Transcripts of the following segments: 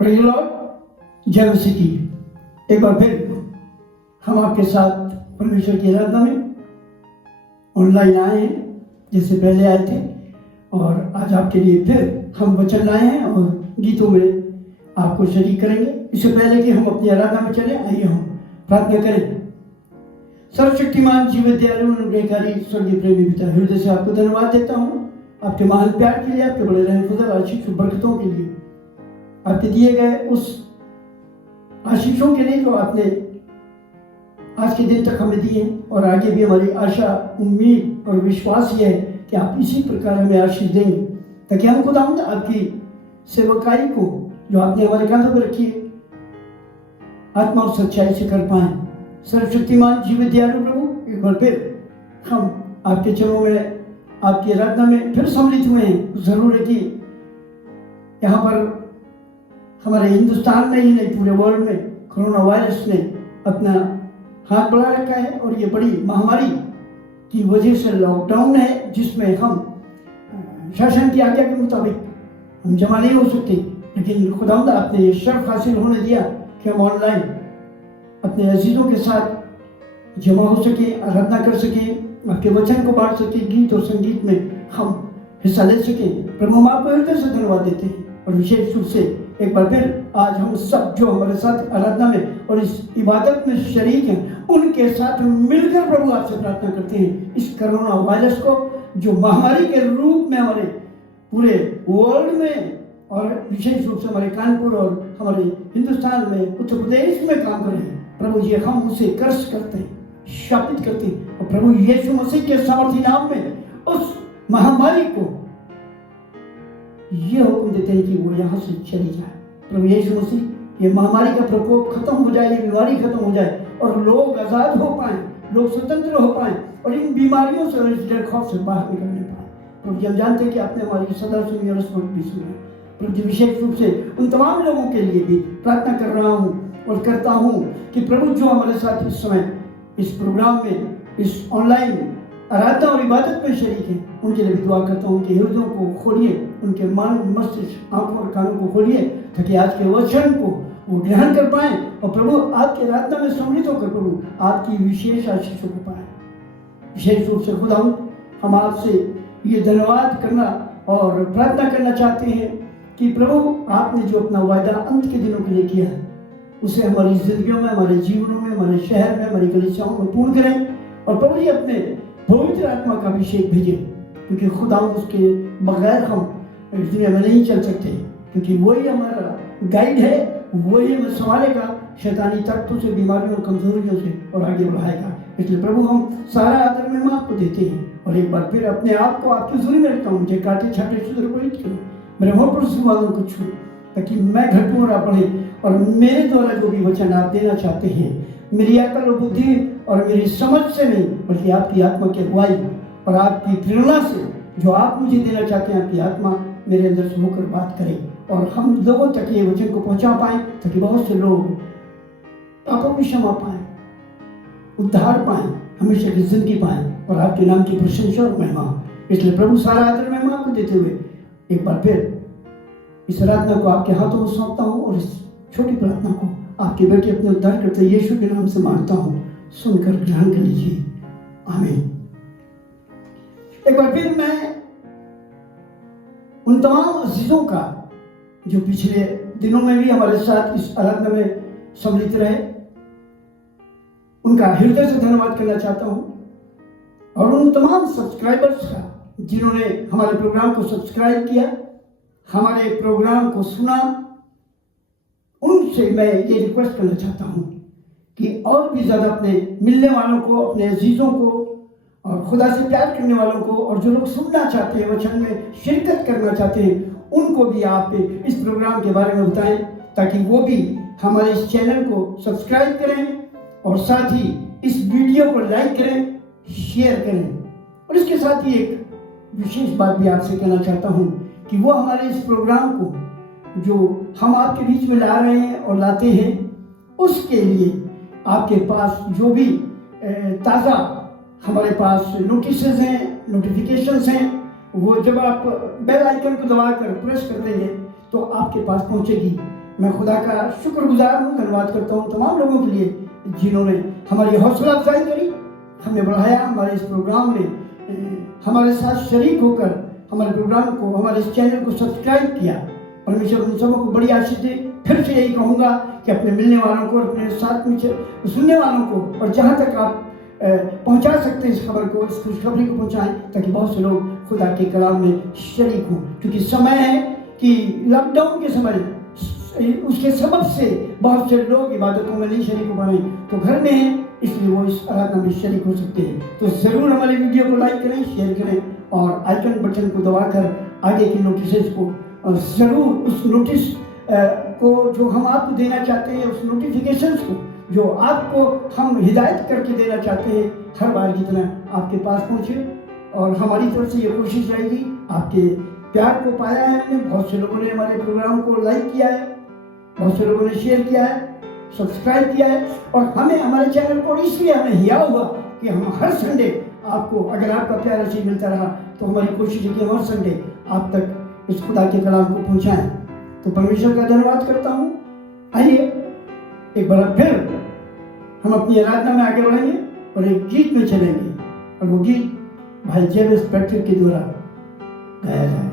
Praise the Lord. जय मसीह की। एक बार फिर हम आपके साथ परमेश्वर की आराधना में ऑनलाइन आए हैं, जैसे पहले आए थे, और आज आपके लिए फिर हम वचन लाए हैं और गीतों में आपको शरीक करेंगे। इससे पहले कि हम अपनी आराधना में चले, आइए हम प्रार्थना करें। सर्वशक्तिमान जीवित दयालु अनुग्रहकारी स्वर्गीय प्रेमी पिता, हृदय से आपको धन्यवाद देता हूँ आपके महान प्यार के लिए, आपके बड़े रहम फजल आशीष बरकतों के लिए, आपके दिए गए उस आशीषों के लिए जो आपने आज के दिन तक हमें दिए, और आगे भी हमारी आशा, उम्मीद और विश्वास ये है कि आप इसी प्रकार हमें आशीष देंगे, ताकि हम खुदावंद आपकी सेवकाई को जो आपने हमारे कांधों पर रखी है आत्मा और सच्चाई से कर पाए। सर्वशक्तिमान जीवित दयालु प्रभु, एक बार फिर हम आपके चरणों में, आपकी आराधना में फिर सम्मिलित हुए हैं। जरूर है कि यहाँ पर हमारे हिंदुस्तान में ही नहीं, पूरे वर्ल्ड में कोरोना वायरस ने अपना हाथ बढ़ा रखा है, और ये बड़ी महामारी की वजह से लॉकडाउन है, जिसमें हम शासन की आज्ञा के मुताबिक हम जमा नहीं हो सकते, लेकिन खुदावंद आपने ये शर्फ हासिल होने दिया कि हम ऑनलाइन अपने अजीजों के साथ जमा हो सके, आराधना कर सके, आपके वचन को बांट सके, गीत और संगीत में हम हिस्सा ले सके। प्रभु, हम आपको हृदय से धन्यवाद देते हैं, और विशेष रूप से एक बार फिर आज हम सब जो हमारे साथ आराधना में और इस इबादत में शरीक हैं, उनके साथ मिलकर प्रभु आपसे प्रार्थना करते हैं, इस कोरोना वायरस को जो महामारी के रूप में हमारे पूरे वर्ल्ड में और विशेष रूप से हमारे कानपुर और हमारे हिंदुस्तान में, उत्तर प्रदेश में काम कर रहे हैं, प्रभु जी हम उसे कर्स करते हैं, शापित करते हैं, और प्रभु यीशु मसीह के सामर्थी नाम में उस महामारी को ये हुक्म देते हैं कि वो यहाँ से चली जाए। प्रभु यीशु मसीह, ये महामारी का प्रकोप खत्म हो जाए, ये बीमारी खत्म हो जाए, और लोग आज़ाद हो पाएं, लोग स्वतंत्र हो पाएं, और इन बीमारियों से और इस डर खौफ से बाहर निकलने पाएं। प्रभु जी, हम जानते हैं कि आपने हमारी सदा सुनी और स्मरण भी सुनी। प्रभु जी, विशेष रूप से उन तमाम लोगों के लिए भी प्रार्थना कर रहा हूँ और करता हूँ कि प्रभु जो हमारे साथ इस समय इस प्रोग्राम में, इस ऑनलाइन आराधना और इबादत में शरीक हैं, उनके लिए भी दुआ करता हूँ कि हृदयों को खोलिए, उनके मन, मस्तिष्क, आंखों और कानों को खोलिए, ताकि आज के वचन को वो ग्रहण कर पाएं, और प्रभु आपके आराधना में सम्मिलित होकर प्रभु आपकी विशेष आशीषों को पाएं। विशेष रूप से खुदा हम आपसे ये धन्यवाद करना और प्रार्थना करना चाहते हैं कि प्रभु आपने जो अपना वायदा अंत के दिनों के लिए किया है, उसे हमारी जिंदगियों में, हमारे जीवनों में, हमारे शहर में, हमारी कलीसियाओं में पूर्ण करें, और प्रभु जी अपने पवित्र आत्मा का अभिषेक भेजें, क्योंकि खुदा उसके बगैर हम इस दुनिया में नहीं चल सकते, क्योंकि वही हमारा गाइड है, वही हमें संभालेगा शैतानी तत्वों से, बीमारियों और कमजोरियों से, और आगे बढ़ाएगा। इसलिए प्रभु हम सारा आदर में आपको देते हैं, और एक बार फिर अपने आप को आपकी हुजूरी में रखता हूँ। मुझे काटे छाटे सुदर्पित करो, मेरे होंठ पर वालों को छू, ताकि मैं घटूं और आप बढ़े, और मेरे द्वारा जो भी वचन आप देना चाहते हैं, मेरी अकल और बुद्धि और मेरी समझ से नहीं, बल्कि आपकी आत्मा की अगुवाई और आपकी प्रेरणा से जो आप मुझे देना चाहते हैं, आपकी आत्मा मेरे अंदर से होकर बात करे, और हम लोगों तक ये वचन को पहुंचा पाएं, ताकि बहुत से लोग पापों की क्षमा पाएं, उद्धार पाएं, हमेशा की जिंदगी पाएं, और आपके नाम की प्रशंसा और महिमा। इसलिए प्रभु सारा आदर महिमा को देते हुए एक बार फिर इस आराधना को आपके हाथों में सौंपता हूँ, और इस छोटी प्रार्थना को आपके बेटे अपने उद्धार करते यीशु के नाम से मांगता हूँ, सुनकर ग्रहण कर लीजिए, आमीन। एक बार फिर मैं उन तमाम अजीजों का जो पिछले दिनों में भी हमारे साथ इस आराधना में सम्मिलित रहे, उनका हृदय से धन्यवाद करना चाहता हूँ, और उन तमाम सब्सक्राइबर्स का जिन्होंने हमारे प्रोग्राम को सब्सक्राइब किया, हमारे प्रोग्राम को सुना, उनसे मैं ये रिक्वेस्ट करना चाहता हूँ कि और भी ज़्यादा अपने मिलने वालों को, अपने अजीज़ों को, और खुदा से प्यार करने वालों को, और जो लोग सुनना चाहते हैं, वचन में शिरकत करना चाहते हैं, उनको भी आप इस प्रोग्राम के बारे में बताएं, ताकि वो भी हमारे इस चैनल को सब्सक्राइब करें, और साथ ही इस वीडियो को लाइक करें, शेयर करें। और इसके साथ ही एक विशेष बात भी आपसे कहना चाहता हूँ कि वो हमारे इस प्रोग्राम को जो हम आपके बीच में ला रहे हैं और लाते हैं, उसके लिए आपके पास जो भी ताज़ा हमारे पास नोटिसेस हैं, नोटिफिकेशंस हैं, वो जब आप बेल आइकन को दबाकर प्रेस कर देंगे तो आपके पास पहुंचेगी। मैं खुदा का शुक्रगुजार हूँ, धन्यवाद करता हूँ तमाम लोगों के लिए जिन्होंने हमारी हौसला अफजाई करी, हमें बढ़ाया, हमारे इस प्रोग्राम में हमारे साथ शरीक होकर हमारे प्रोग्राम को, हमारे इस चैनल को सब्सक्राइब किया। परमेश्वर उन सबों को बड़ी आशीष दे। फिर से यही कहूँगा कि अपने मिलने वालों को, अपने साथ में सुनने वालों को, और जहाँ तक आप पहुँचा सकते हैं इस खबर को, इस खुशखबरी को पहुँचाएं, ताकि बहुत से लोग खुदा के कलाम में शरीक हों। क्योंकि समय है कि लॉकडाउन के समय उसके सबब से बहुत से लोग इबादतों में नहीं शरीक हो पा रहे, तो घर में हैं, इसलिए वो इस आराधना में शरीक हो सकते हैं। तो ज़रूर हमारे वीडियो को लाइक करें, शेयर करें, और आइकन बटन को दबाकर आगे की नोटिसेस को ज़रूर, उस नोटिस को जो हम आपको देना चाहते हैं, उस नोटिफिकेशंस को जो आपको हम हिदायत करके देना चाहते हैं, हर बार की तरह आपके पास पहुँचे। और हमारी तरफ से ये कोशिश रहेगी। आपके प्यार को पाया है हमने, बहुत से लोगों ने हमारे प्रोग्राम को लाइक किया है, बहुत से लोगों ने शेयर किया है, सब्सक्राइब किया है, और हमें हमारे चैनल को इसलिए हमें हिया हुआ कि हम हर संडे आपको, अगर आपका प्यार ऐसे मिलता रहा तो हमारी कोशिश है कि हर संडे आप तक इस खुदा के कलाम को पहुंचाएं। तो परमेश्वर का धन्यवाद करता हूं। आइए एक बार फिर हम अपनी आराधना में आगे बढ़ेंगे और एक गीत में चलेंगे, और वो गीत भाई जेविस पैट्रिक के द्वारा गाया जाएगा।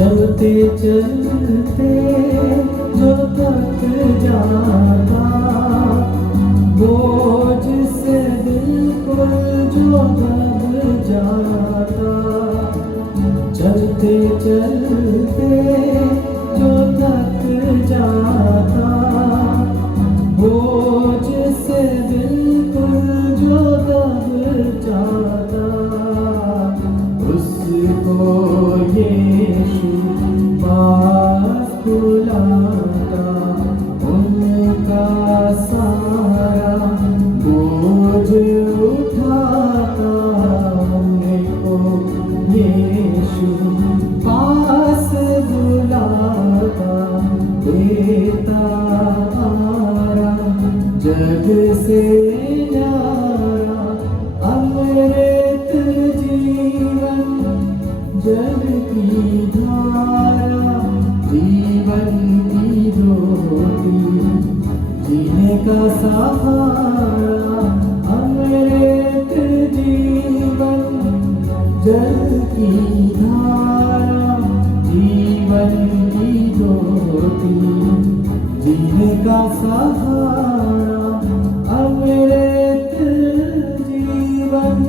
चलते जो तक जाता, बोझ से बिल्कुल जो दब जाता। चलते चलते जो तक जाता, बोझ से बिल्कुल जो दब जाता, उसको यीशु पास बुलाता। उनका सारा बोझ उठाता, उनको यीशु पास बुलाता। देता आराम जग से न्यारा, अमृत जीवन जल की धारा, जीवन की ज्योति जीने का सहारा। अमृत जीवन जल की धारा, जीवन की ज्योति जीने का सहारा। अमृत जीवन।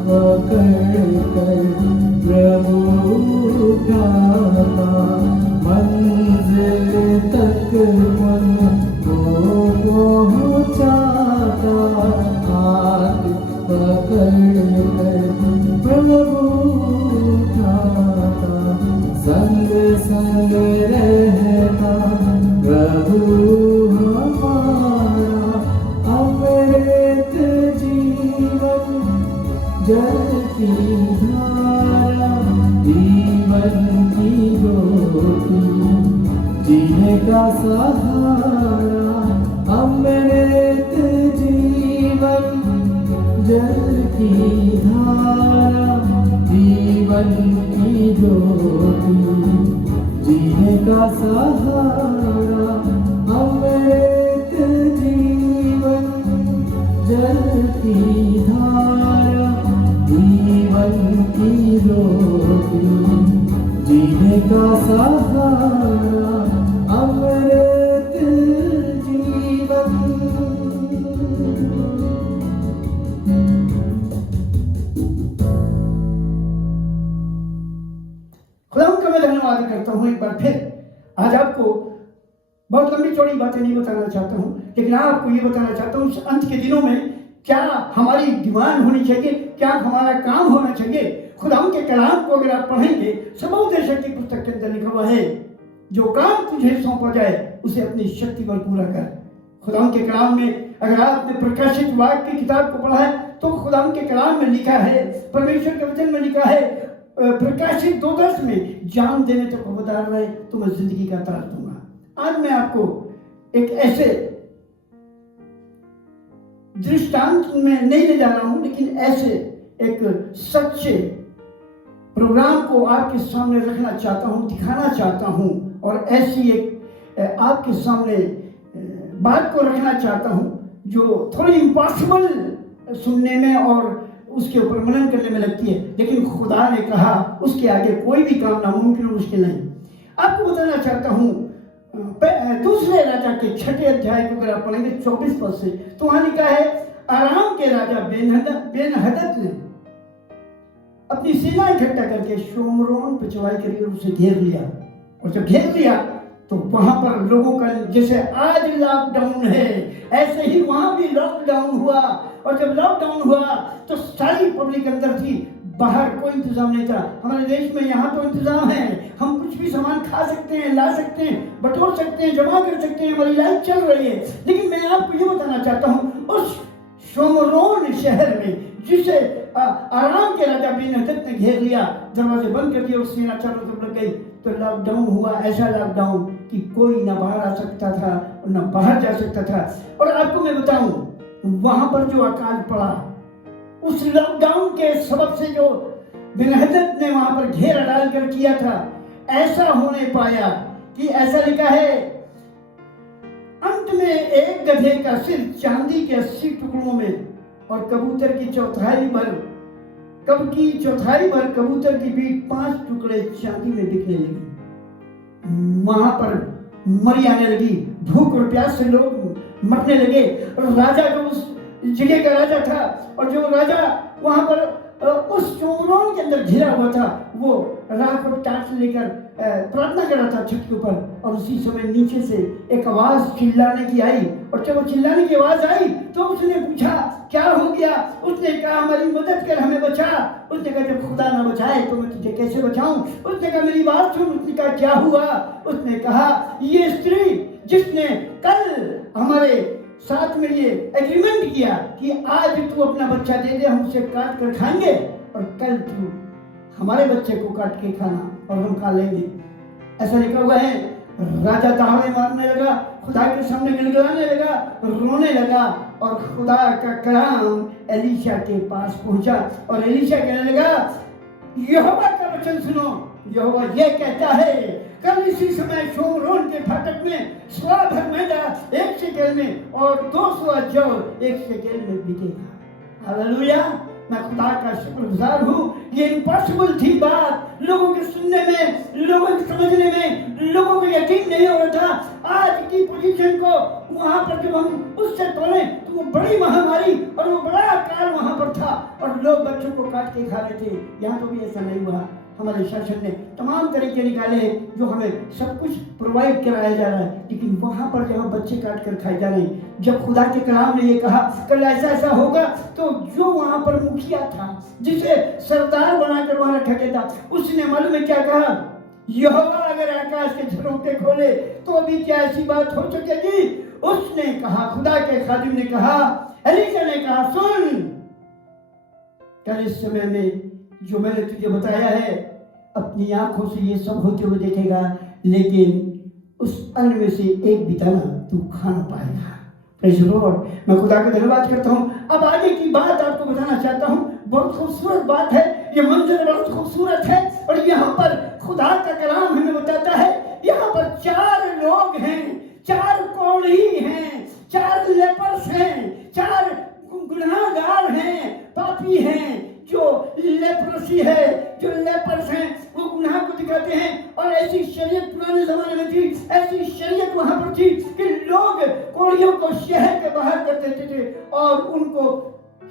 पकड़ कर प्रभु उठाता, मंजिल तक मुझको पहुँचाता। हाथ पकड़ कर प्रभु उठाता, संग संग रहता प्रभु हमारा। अमृत जीवन जल की धारा, जीवन की ज्योति जीने का सहारा। अमृत जीवन जल की धारा, जीवन की ज्योति जीने का सहारा। अमृत जीवन जल की धारा, जीवन की ज्योति जीने का सहारा। अमृत जीवन। खुदा का मैं धन्यवाद करता हूँ एक बार फिर। आज आपको बहुत लंबी चौड़ी बातें नहीं बताना चाहता हूँ, लेकिन आपको ये बताना चाहता हूँ इस अंत के दिनों में क्या हमारी डिमांड होनी चाहिए, क्या हमारा काम होना चाहिए। खुदा के कलाम को अगर आप पढ़ेंगे, सबोपदेशक की पुस्तक के अंदर लिखा हुआ है, जो काम तुझे सौंपा जाए उसे अपनी शक्ति पर पूरा कर। खुदा के कलाम में अगर आपने प्रकाशित वाक्य की किताब को पढ़ा है तो खुदा के कलाम में लिखा है, परमेश्वर के वचन में लिखा है, प्रकाशित 2:10 में, जान देने तक वफादार रहे तो मैं जिंदगी का ताज दूंगा। आज मैं आपको एक ऐसे दृष्टांत में नहीं ले जा रहा हूं, लेकिन ऐसे एक सच्चे प्रोग्राम को आपके सामने रखना चाहता हूं, दिखाना चाहता हूं, और ऐसी एक आपके सामने बात को रखना चाहता हूं जो थोड़ी इम्पॉसिबल सुनने में और उसके ऊपर मनन करने में लगती है, लेकिन खुदा ने कहा उसके आगे कोई भी काम नामुमकिन और मुश्किल नहीं। आपको बताना चाहता हूं दूसरे राजा के 6 अध्याय को अगर आप पढ़ेंगे 24 पद से, तो वहां लिखा है, अराम के राजा बेनहदद ने अपनी सेना इकट्ठा करके शोमरोन पर चढ़ाई करी और उसे घेर लिया। और जब घेर लिया तो वहां पर लोगों का जैसे आज लॉकडाउन है ऐसे ही वहां भी लॉकडाउन हुआ। और जब लॉकडाउन हुआ तो सारी पब्लिक अंदर थी, बाहर कोई इंतजाम नहीं था। हमारे देश में यहाँ तो इंतजाम है, हम कुछ भी सामान खा सकते हैं, ला सकते हैं, बटोर सकते हैं, जमा कर सकते हैं, हमारी लाइफ चल रही है। लेकिन मैं आपको ये बताना चाहता हूँ, उस शोमरोन शहर में जिसे आराम के राजा बेनहदद ने घेर लिया, दरवाजे बंद कर दिए और सेना चारों तरफ लग गई, तो लॉकडाउन हुआ। ऐसा लॉकडाउन कि कोई ना बाहर आ सकता था और ना बाहर जा सकता था। और आपको मैं बताऊं, वहां पर जो अकाल पड़ा, उस लॉकडाउन के सबब से जो बेनहदद ने वहां पर घेरा डालकर किया था, ऐसा होने पाया कि ऐसा लिखा है, अंत में एक गधे का सिर चांदी के 80 टुकड़ों में और कबूतर की चौथाई भर कबूतर की बीट 5 टुकड़े चांदी में बिकने लगी। वहां पर मरी आने लगी, भूख और प्यास से लोग मरने लगे। और राजा जो उस जगह का राजा था, और जो राजा वहां पर उस शोमरोन के अंदर घिरा हुआ था, वो राख और टाट लेकर प्रार्थना कर रहा था छत के ऊपर। और उसी समय नीचे से एक आवाज चिल्लाने की आई, और जब वो चिल्लाने की आवाज आई तो उसने पूछा क्या हो गया। उसने कहा हमारी मदद कर, हमें बचा। उसने कहा जब खुदा ना बचाए तो मैं तुझे कैसे बचाऊं। उसने कहा मेरी बात सुन। उसने कहा क्या हुआ। उसने कहा ये स्त्री जिसने कल हमारे साथ में ये एग्रीमेंट किया कि आज तू अपना बच्चा दे दे, हम उसे काट कर खाएंगे, और कल तू हमारे बच्चे को काट के खाना और हम खा लेंगे, ऐसा लिखा हुआ है। राजा दहाड़े मारने लगा, खुदा के सामने गिड़गिड़ाने लगा, रोने लगा। और खुदा का कलाम एलीशा के पास पहुंचा, और एलीशा कहने लगा यहोवा का वचन सुनो। यहोवा ये कहता है, कल इसी समय शोमरोन के फाटक में 100 भर मैदा 1 शेकेल में और 200 जौ 1 शेकेल में बिकेगा। हालेलुया। मैं खुदा का शुक्रगुजार हूँ। ये इम्पॉसिबल थी बात, लोगों के सुनने में, लोगों के समझने में, लोगों को यकीन नहीं हो रहा था। आज की पोजीशन को वहां पर जब हम उससे तोड़े तो वो बड़ी महामारी और वो बड़ा काल वहां पर था, और और लोग बच्चों को काट के खा रहे थे। यहाँ तो भी ऐसा नहीं हुआ। हमारे शासन ने तमाम तरीके निकाले हैं जो हमें सब कुछ प्रोवाइड कराया जा रहा है, लेकिन वहाँ पर जहाँ बच्चे काट कर खाए जा रहे हैं, जब खुदा के कलाम ने ये कहा कल ऐसा ऐसा होगा, तो जो वहाँ पर मुखिया था जिसे सरदार बनाकर वहाँ रखा गया था, उसने मालूम है क्या कहा? यहोवा अगर आकाश के झरोखे खोले तो अभी क्या ऐसी बात हो सकेगी? उसने कहा, खुदा के खादिम ने कहा, एलीशा ने कहा, सुन, कल इस समय में जो मैंने तुझे बताया है अपनी आंखों से ये सब होते हुए देखेगा, लेकिन उस अन्न में से एक भी दाना तू खा ना पाएगा। Praise the Lord. मैं खुदा का धन्यवाद करता हूँ। अब आगे की बात आपको बताना चाहता हूँ। बहुत खूबसूरत बात है, ये मंजर बहुत खूबसूरत है। और यहाँ पर खुदा का कलाम हमें बताता है, यहाँ पर 4 लोग हैं, 4 कोढ़ी हैं, 4 लेपर्स हैं, 4 गुनाहगार हैं, पापी हैं। जो लेप्रोसी है, जो लेपर्स हैं, वो गुनाह को दिखाते हैं। और ऐसी शरीयत पुराने जमाने में थी, ऐसी शरीयत वहां पर थी कि लोग कोढ़ियों को शहर के बाहर कर देते थे और उनको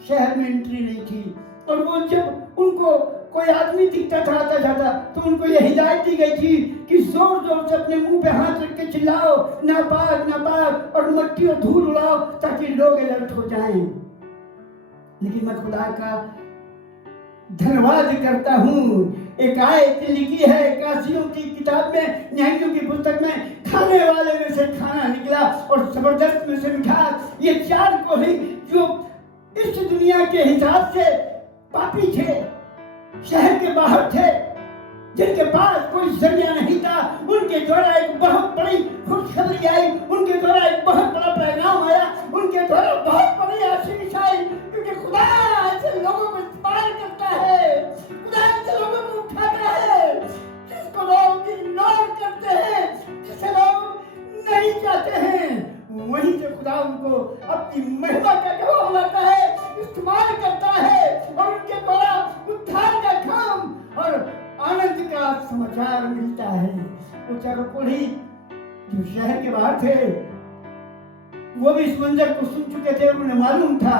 शहर में एंट्री नहीं थी। और वो जब उनको कोई आदमी दिखता था आता जाता, तो उनको ये हिदायत दी गई थी कि जोर जोर से अपने मुंह पे हाथ रख के चिल्लाओ, नापाक नापाक, और मिट्टी और धूल उड़ाओ ताकि लोग अलर्ट हो जाएं। लेकिन मैं खुदा का धन्यवाद करता हूँ, एक आयत लिखी है कासियों की किताब में, न्यायियों की पुस्तक में, खाने वाले में से खाना निकला और जबरदस्त में से मिठास। ये 4 कोढ़ी जो इस दुनिया के हिसाब से पापी थे, शहर के बाहर थे, जिनके पास कोई जरिया नहीं था, उनके द्वारा एक बहुत बड़ी खुशखबरी आई, उनके द्वारा एक बहुत बड़ा पैगाम आया, उनके द्वारा बहुत बड़ी आशीष आई। क्योंकि खुदा ऐसे लोगों को इस्तेमाल करता है, खुदा ऐसे लोगों को उठाता है जिसको लोग इग्नोर करते हैं, जिसे लोग नहीं चाहते हैं। वहीं से खुदा उनको अपनी महिमा का जवाब लाता है, इस्तेमाल करता है और उनके द्वारा उद्धार का काम और आनंद का समाचार मिलता है। वो 4 कोढ़ी जो शहर के बाहर थे, वो भी इस मंजर को सुन चुके थे। उन्हें मालूम था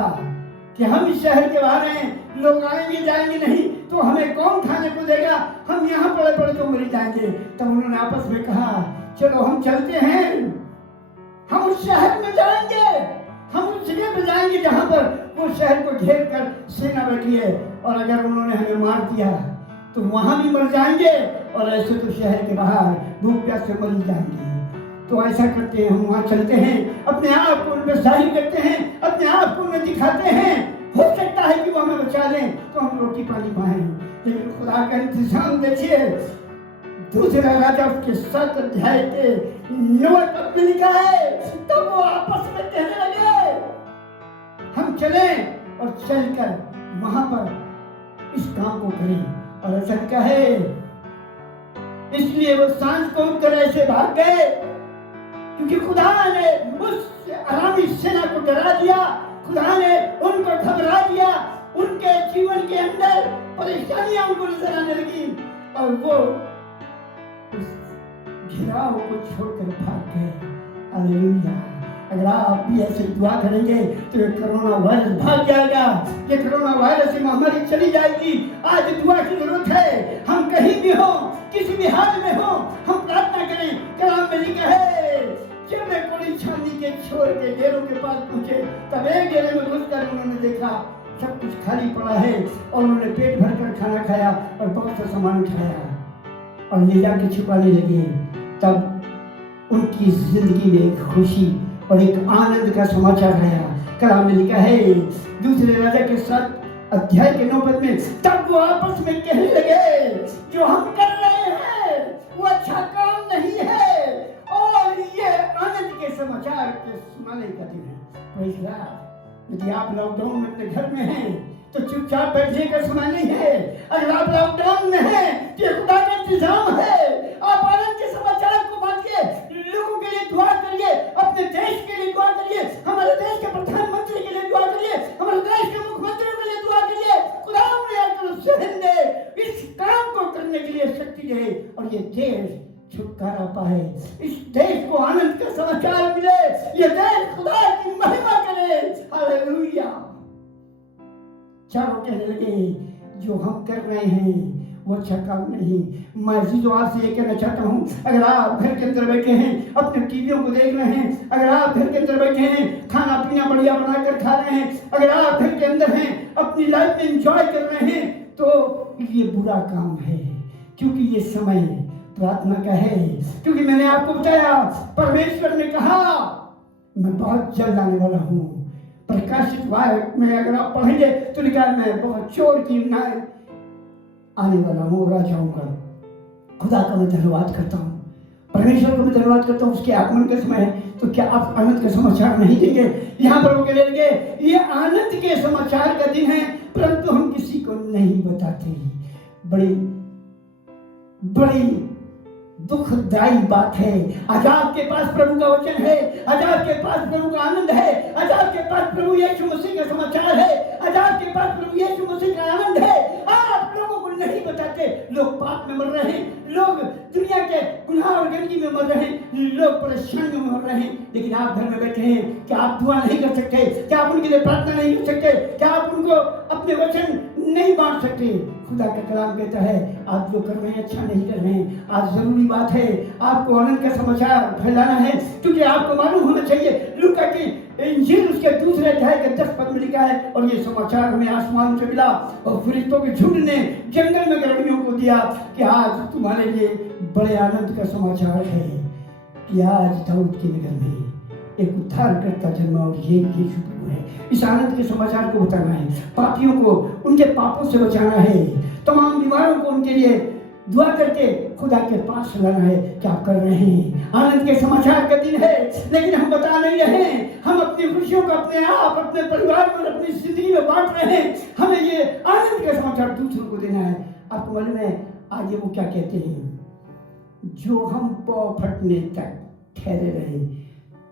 कि हम इस शहर के बाहर हैं, लोग आएंगे जाएंगे नहीं, तो हमें कौन खाने को देगा, हम यहाँ पड़े पड़े तो मर जाएंगे। तब उन्होंने आपस में कहा, चलो हम चलते हैं, हम उस शहर में जाएंगे, हम उस जगह पे जाएंगे जहां पर वो शहर को घेर कर सेना बैठी है, और अगर उन्होंने हमें मार दिया तो वहां भी मर जाएंगे, और ऐसे तो शहर के बाहर भूख प्यास से मर जाएंगे। तो ऐसा करते हैं, हम वहां चलते हैं, अपने आप को उनमें जाहिर करते हैं, अपने आप को उनमें दिखाते हैं, हो सकता है कि वो हमें बचा लें तो हम रोटी पानी पाएं। लेकिन खुदा का इंतजाम देखिए। दूसरा राजा उसके 7 अध्याय के 9 पद में लिखा है, तब वो आपस में कहने लगे, हम चलें और चलकर वहां पर इस काम को करें। और ऐसा क्या है, इसलिए वो सांझ को उठकर ऐसे भाग गए, क्योंकि खुदा ने उस अरामी सेना को डरा दिया, खुदा ने उनको घबरा दिया, उनके जीवन के अंदर परेशानियां उनको नजर आने लगी, और वो उस घेराव को छोड़कर भाग गए। हालेलुया। अगर आप भी ऐसे दुआ करेंगे तो ये कोरोना वायरस भाग जाएगा, ये कोरोना वायरस की महामारी चली जाएगी। आज दुआ की जरूरत है। हम कहीं भी हो, किसी भी हाल में हो, हम प्रार्थना करें। कलाम में लिखा है, जब वे कोढ़ी छावनी के छोर के डेरों के पास पहुंचे, तब एक डेरे में घुसकर उन्होंने देखा सब कुछ खाली पड़ा है, और उन्होंने पेट भरकर खाना खाया और बहुत सा सामान उठाया और ले जाके छुपाने लगे। तब उनकी जिंदगी में एक खुशी और एक आनंद का समाचार आया। कलाम में लिखा है, दूसरे राजा के 7 अध्याय के 9 पद में, तब वो आपस में कहने लगे, जो हम कर रहे हैं वो अच्छा काम नहीं है, और ये आनंद के समाचार के सुनाने का दिन है। Praise God. यदि आप लॉकडाउन में अपने घर में हैं तो चुपचाप बैठने का समय नहीं है। अगर आप लॉकडाउन में हैं तो खुदा का इंतजाम है। आप आनंद के समाचार को बांटिए, लोगों के लिए दुआ करिए, अपने देश के लिए दुआ करिए, हमारे देश के प्रधानमंत्री के लिए दुआ करिए, हमारे देश के मुख्यमंत्रियों के लिए दुआ करिए। खुदा ने आपको सहन दे, इस काम को करने के लिए शक्ति दे, और ये देश छुटकारा पाए, इस देश को आनंद का समाचार मिले, ये देश खुदा की महिमा करे। हालेलुया। चारों कहने लगे जो हम कर रहे हैं वो अच्छा काम नहीं। मैं जो आपसे ये कहना चाहता हूँ, अगर आप घर के अंदर बैठे हैं, अपने टीवियों को देख रहे हैं, अगर आप घर के अंदर बैठे हैं, खाना पीना बढ़िया बनाकर खा रहे हैं, अगर आप घर के अंदर हैं, अपनी लाइफ में एंजॉय कर रहे हैं, तो ये बुरा काम है, क्योंकि ये समय प्रार्थना का है। क्योंकि मैंने आपको बताया, परमेश्वर ने कहा मैं बहुत जल्द आने वाला हूँ। प्रकाशित वाक्य में अगर आप पढ़ेंगे तो लिखा है मैं बहुत चोर की न्याय आने वाला हूँ, राजाओं का। खुदा का मैं धन्यवाद करता हूँ, परमेश्वर को मैं धन्यवाद करता हूँ, उसके आगमन का समय है। तो क्या आप आनंद का समाचार नहीं देंगे? यहाँ पर वो कह लेंगे ये आनंद के समाचार का दिन है, परंतु हम किसी को नहीं बताते। बड़ी बड़ी दुखदाई बात है। आज आपके पास प्रभु का वचन है, आज आपके पास प्रभु का आनंद है, आज आपके पास प्रभु यीशु मसीह का समाचार है, आज आपके पास प्रभु यीशु मसीह का आनंद है। आप लोगों को नहीं बताते। लोग पाप में मर रहे हैं, लोग दुनिया के गुनाह और गंदगी में मर रहे हैं, लोग परेशानी में मर रहे हैं, लेकिन आप घर में बैठे हैं। क्या आप दुआ नहीं कर सकते? क्या आप उनके लिए प्रार्थना नहीं कर सकते? क्या आप उनको अपने वचन नहीं बांट सकते? खुदा का कलाम कहता है आप जो कर रहे हैं अच्छा नहीं कर रहे हैं। आज जरूरी बात है आपको आनंद का समाचार फैलाना है, क्योंकि आपको मालूम होना चाहिए लूका की इंजील उसके 2 अध्याय के 10 पद में लिखा है, और ये समाचार हमें आसमान से मिला और फरिश्तों के झुंड ने जंगल में गरमियों को दिया कि आज तुम्हारे लिए बड़े आनंद का समाचार है कि आज दाऊद के नगर में एक उद्धारकर्ता जन्मा और ये यीशु प्रभु है। इस आनंद के समाचार को बताना है, पापियों को उनके पापों से बचाना है, तमाम बीमारों को उनके लिए दुआ करके खुदा के पास लाना है। क्या आप कर रहे हैं? आनंद के समाचार का दिन है, लेकिन हम बता नहीं रहे हैं। हम अपनी खुशियों को अपने आप, अपने परिवार में, अपनी जिंदगी में बांट रहे हैं। हमें ये आनंद का समाचार दूसरों को देना है। आपको मालूम है आगे वो क्या कहते हैं? जो हम पाँव फटने तक ठहरे रहे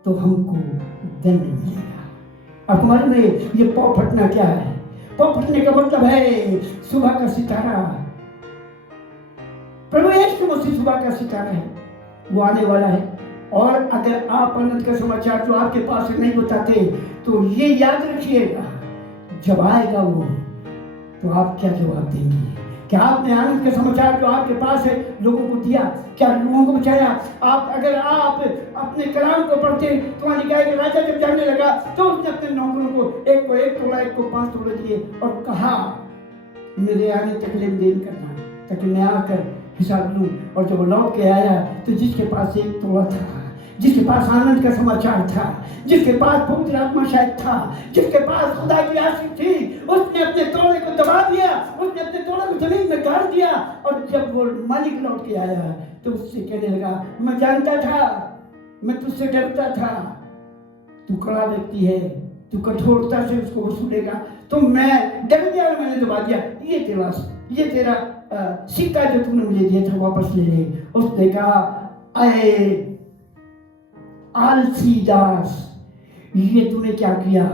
तो हमको दंड मिलेगा। आपको मालूम है ये पाँव फटना क्या है? पाँव फटने का मतलब है सुबह का सितारा। प्रभु यीशु मसीह सुबह का सितारा है, वो आने वाला है। और अगर आप आनंद का समाचार जो आपके पास नहीं बताते तो ये याद रखिएगा, जब आएगा वो तो आप क्या जवाब देंगे? क्या आपने आनंद का समाचार जो आपके पास है लोगों को दिया? क्या लोगों को बचाया? अगर आप अपने कलाम को पढ़ते तो वहाँ लिखा है कि राजा जब जानने लगा तो उसने अपने नौकरों को एक 1 तोड़ा, एक को 5 तोड़े दिए और कहा मेरे आने तक लेन देन करना, ताकि मैं आकर हिसाब लूं। और जब लौट के आया तो जिसके पास 1 तोड़ा था, जिसके पास आनंद का समाचार था, जिसके पास पवित्र आत्मा शायद था, जिसके पास खुदा की आशीष थी, उसने अपने तोड़े को दबा दिया, उसने अपने तोड़े को जमीन में गाड़ दिया। और जब वो मालिक लौट के आया तो उससे कहने लगा मैं जानता था, मैं तुझसे डरता था, तू कड़ा व्यक्ति है, तू कठोरता से उसको वसूलेगा, तो मैं डर गया और मैंने दबा दिया। ये तेरा सिक्का जो तूने मुझे दिया था वापस ले ले। उसने कहा अरे आलसी दास, ये तूने क्या किया?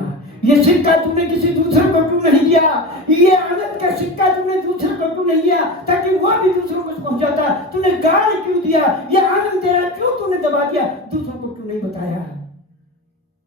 ये सिक्का तूने किसी दूसरे को क्यों नहीं दिया? ये आनंद का सिक्का तूने दूसरे को क्यों नहीं दिया ताकि वह भी दूसरों को पहुंचाता? तूने गाड़ क्यों दिया? ये आनंद तेरा क्यों तूने दबा दिया? दूसरों को क्यों नहीं बताया?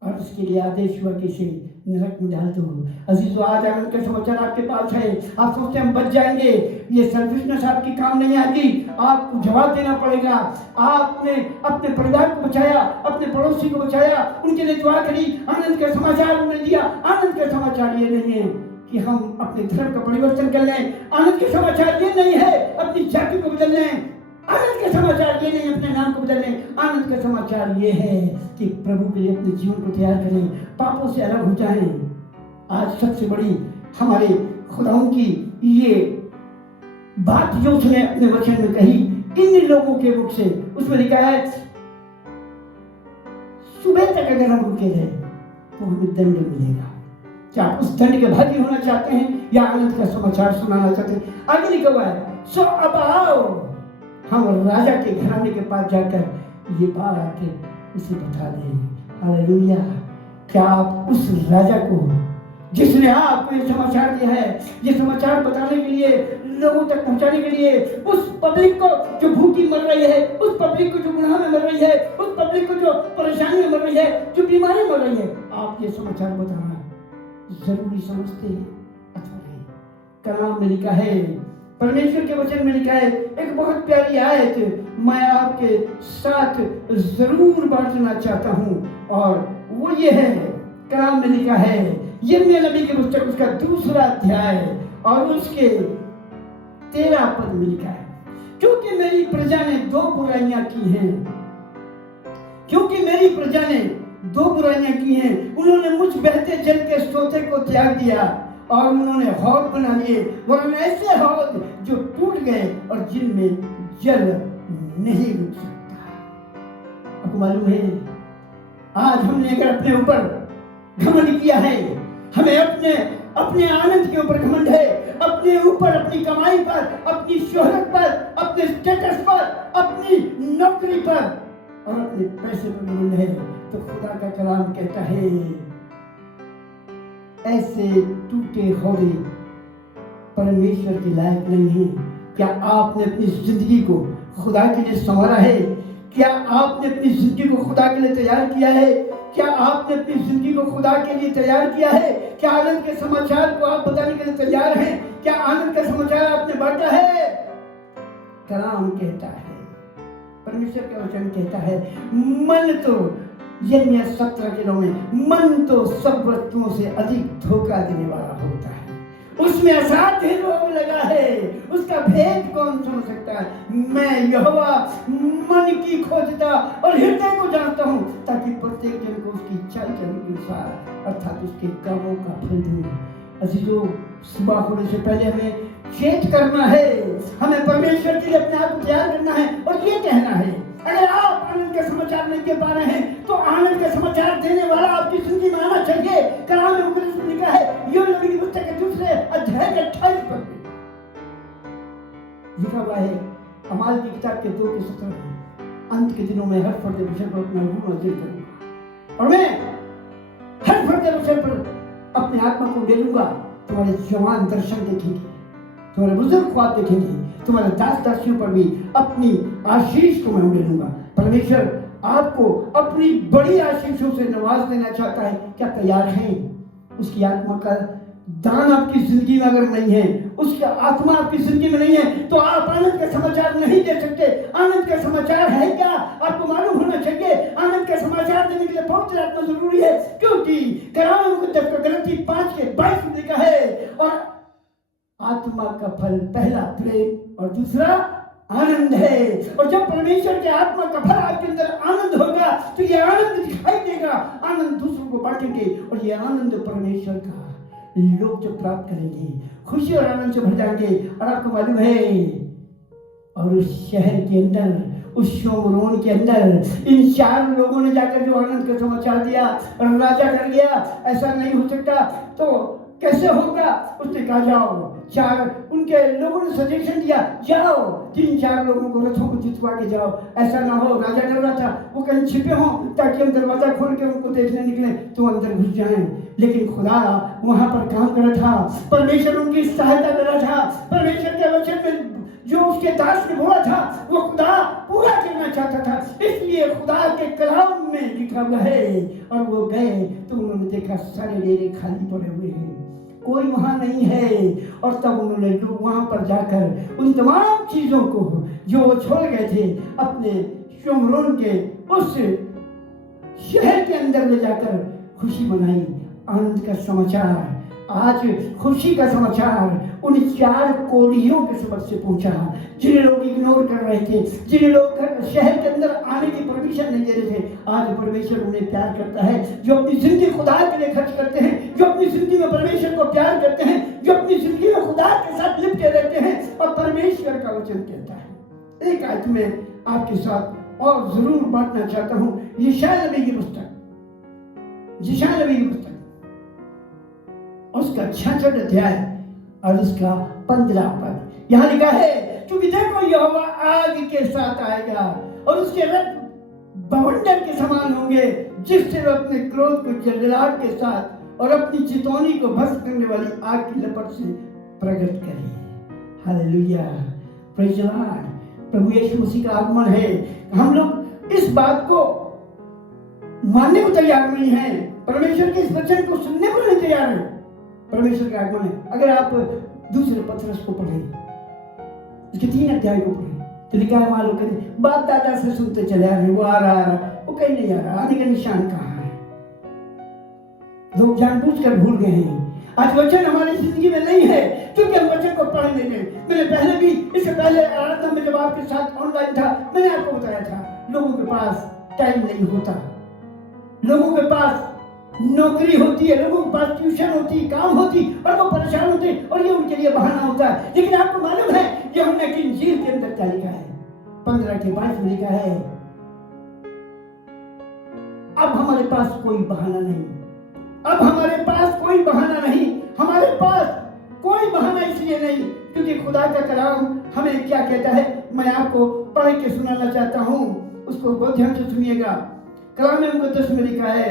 और उसके लिए आदेश हुआ कि इसे नरक में डाल दो। अजीजों, आज आनंद का समाचार आपके पास है। आप सोचते हैं हम बच जाएंगे, ये सेल्फिशनेस आपकी काम नहीं आएगी। आपको जवाब देना पड़ेगा। आपने अपने परिवार को बचाया, अपने पड़ोसी को बचाया, उनके लिए दुआ करी, आनंद का समाचार उन्हें दिया। आनंद का समाचार ये नहीं है कि हम अपने धर्म का परिवर्तन कर लें। आनंद का समाचार ये नहीं है अपनी जाति को बदल लें। आनंद का समाचार ये नहीं अपने नाम को बदलने। आनंद का समाचार ये है कि प्रभु के लिए अपने जीवन को तैयार करें, पापों से अलग हो जाएं। आज सबसे बड़ी हमारे खुदाओं की ये बात जो उसने अपने वचन में कही इन लोगों के मुख से, उसमें लिखा है सुबह तक अगर हम रुके रहे तो हमें दंड मिलेगा। क्या आप उस दंड के भागी होना चाहते हैं या आनंद का समाचार सुनाना चाहते हैं? आगे लिखा हुआ है सो अब आओ हम राजा के घराने के पास जाकर ये बात उसे बता दें। हालेलुया। क्या आप उस राजा को जिसने आपको ये समाचार दिया है, ये समाचार बताने के लिए, लोगों तक पहुंचाने के लिए, उस पब्लिक को जो भूखी मर रही है, उस पब्लिक को जो गुनाह में मर रही है, उस पब्लिक को जो परेशानी में मर रही है, जो बीमारी मर रही है, आप ये समाचार बताना जरूरी समझते हैं अथवा नहीं? कलाम में लिखा है, परमेश्वर के वचन में लिखा है, एक बहुत प्यारी आयत मैं आपके साथ जरूर बांटना चाहता हूँ, और वो ये है, कलाम में लिखा है यिर्मयाह नबी की पुस्तक उसका 2 अध्याय और उसके 13 पद में लिखा है, क्योंकि मेरी प्रजा ने 2 बुराइयां की हैं, क्योंकि मेरी प्रजा ने 2 बुराइयां की हैं, उन्होंने मुझ बहते जल के सोते को त्याग दिया और उन्होंने हौद बना लिए, वरन ऐसे हौद जो टूट गए और जिनमें जल नहीं रुक सकता। आपको मालूम है, आज हमने अगर अपने ऊपर घमंड किया है, हमें अपने आनंद के ऊपर घमंड है, अपने ऊपर, अपनी कमाई पर, अपनी शोहरत पर, अपने स्टेटस पर, अपनी नौकरी पर और अपने पैसे पर घमंड है, तो खुदा का कलाम कहता है ऐसे टूटे हौदे परमेश्वर के लायक नहीं है। क्या आपने अपनी जिंदगी को खुदा के लिए संवारा है? क्या आपने अपनी जिंदगी को खुदा के लिए तैयार किया है? क्या आपने अपनी जिंदगी को खुदा के लिए तैयार किया है? क्या आनंद के समाचार को आप बताने के लिए तैयार हैं? क्या आनंद का समाचार आपने बांटा है? कलाम कहता है, परमेश्वर का वचन कहता है, मन तो यिर्मयाह 17 के 9 में, मन तो सब वस्तुओं से अधिक धोखा देने वाला होता है, उसमें असाध्य रोग लगा है, उसका भेद कौन समझ सकता है? मैं यहोवा मन की खोजता और हृदय को जानता हूँ, ताकि प्रत्येक जन को उसकी इच्छा के अनुसार अर्थात उसके कामों का फल दूं। अजीजों, सुबह होने से पहले हमें चेत करना है, हमें परमेश्वर के लिए अपने आप को तैयार करना है और ये कहना है, अगर आप आनंद का समाचार नहीं दे पा रहे हैं तो आनंद का समाचार देने वाला आपकी जिंदगी में आना चाहिए। कलाम में मुकद्दस में लिखा है, यिर्मयाह नबी की पुस्तक के 2 अध्याय के 28 पद में लिखा हुआ है, अमाल की किताब के 2 के 17 में, अंत के दिनों में हर फर्द विषय पर अपना रूह नाज़िल करूंगा और मैं हर फर्द विषय पर अपने आत्मा को दे दूंगा। तुम्हारे जवान दर्शन देखेंगे, तुम्हारे बुजुर्ग ख्वाब देखेंगे, तुम्हारे दास दासियों पर भी अपनी आशीष को मैं उड़े दूंगा। परमेश्वर आपको अपनी बड़ी आशीषों से नवाज देना चाहता है। क्या तैयार हैं? उसकी आत्मा का दान आपकी जिंदगी में अगर नहीं है, उसका आत्मा आपकी जिंदगी में नहीं है, तो आप आनंद का समाचार नहीं दे सकते। आनंद का समाचार है क्या, आपको मालूम होना चाहिए। आनंद का समाचार देने के लिए पवित्र आत्मा जरूरी है, क्योंकि कलाम मुकद्दस का गलती 5 के 22 में लिखा है, और आत्मा का फल पहला प्रेम और दूसरा आनंद है। और जब परमेश्वर के आत्मा का फल आपके अंदर आनंद होगा तो ये आनंद दिखाई देगा, आनंद दूसरों को बांटेंगे, और ये आनंद परमेश्वर का लोग जो प्राप्त करेंगे खुशी और आनंद से भर जाएंगे। और आपको मालूम है, और उस शहर के अंदर, उस शोमरोन के अंदर इन 4 लोगों ने जाकर जो आनंद का समाचार दिया और राजा कर गया, ऐसा नहीं हो सकता। तो कैसे होगा? उसने कहा जाओ, 4 उनके लोगों ने सजेशन दिया, जाओ 3-4 लोगों को रथों को जितवा के जाओ। ऐसा ना हो, राजा डर रहा था, वो कहीं छिपे हों ताकि हम दरवाजा खोल के उनको देखने निकले तो अंदर घुस जाएं। लेकिन खुदा वहां पर काम कर रहा था, परमेश्वर उनकी सहायता कर रहा था। परमेश्वर के वचन में जो उसके दास ने बोला था वो खुदा पूरा करना चाहता था, इसलिए खुदा के कलाम में लिखा हुआ है। और वो गए तो उन्होंने देखा सारे डेरे खाली पड़े हुए हैं, कोई वहां नहीं है। और तब उन्होंने लोग वहां पर जाकर उन तमाम चीजों को जो वो छोड़ गए थे अपने शोमरोन के उस शहर के अंदर ले जाकर खुशी मनाई। आनंद का समाचार, आज खुशी का समाचार उन 4 कोढ़ियों के सबक से पहुंचा, जिन्हें लोग इग्नोर कर रहे थे, जिन्हें लोग शहर के अंदर आने की परमिशन नहीं दे रहे थे। आज परमेश्वर उन्हें प्यार करता है, जो अपनी जिंदगी खुदा के लिए खर्च करते हैं, जो अपनी जिंदगी में परमेश्वर को प्यार करते हैं, जो अपनी जिंदगी में खुदा के साथ लिपटे रहते हैं। और परमेश्वर का वचन कहता है, एक आयत में आपके साथ और जरूर बांटना चाहता हूं, यशायाह नबी की पुस्तक, यशायाह नबी की पुस्तक उसका 66 अध्याय और उसका 15 पद। यहां लिखा है, क्योंकि देखो यहोवा आग के साथ आएगा और उसके रथ बवंडर के समान होंगे, जिससे वह अपने क्रोध को जलजलाहट के साथ और अपनी चितौनी को भस्म करने वाली आग की लपट से प्रकट करे। Hallelujah, praise the lord. प्रभु यीशु मसीह का आगमन है। हम लोग इस बात को मानने को तैयार नहीं है, परमेश्वर के इस वचन को सुनने को नहीं तैयार है। परमेश्वर का आगमन है। अगर आप दूसरे पतरस को पढ़े, इसके 3 अध्याय को पढ़े तो लिखा है, वहां लोग कहते बाप दादा से सुनते चले आ रहे, वो आ रहा, वो कहीं नहीं आ रहा, आने का निशान कहाँ है? लोग जानबूझकर भूल गए हैं। आज वचन हमारी जिंदगी में नहीं है क्योंकि हम वचन को पढ़ नहीं रहे। मैंने पहले भी, इससे पहले आराधना में जब आपके साथ ऑनलाइन था, मैंने आपको बताया था, लोगों के पास टाइम नहीं होता, लोगों के पास नौकरी होती है, लोगों के पास ट्यूशन होती, काम होती, और वो परेशान होते और ये उनके लिए बहाना होता है। लेकिन आपको मालूम है यूहन्ना की इंजील के अंदर क्या लिखा है? 15:22 में लिखा है, अब हमारे पास कोई बहाना नहीं, अब हमारे पास कोई बहाना नहीं, हमारे पास कोई बहाना इसलिए नहीं क्योंकि खुदा का कलाम हमें क्या कहता है। मैं आपको पढ़ के सुनाना चाहता हूं, उसको बहुत ध्यान से सुनिएगा। कलाम मुकद्दस में लिखा है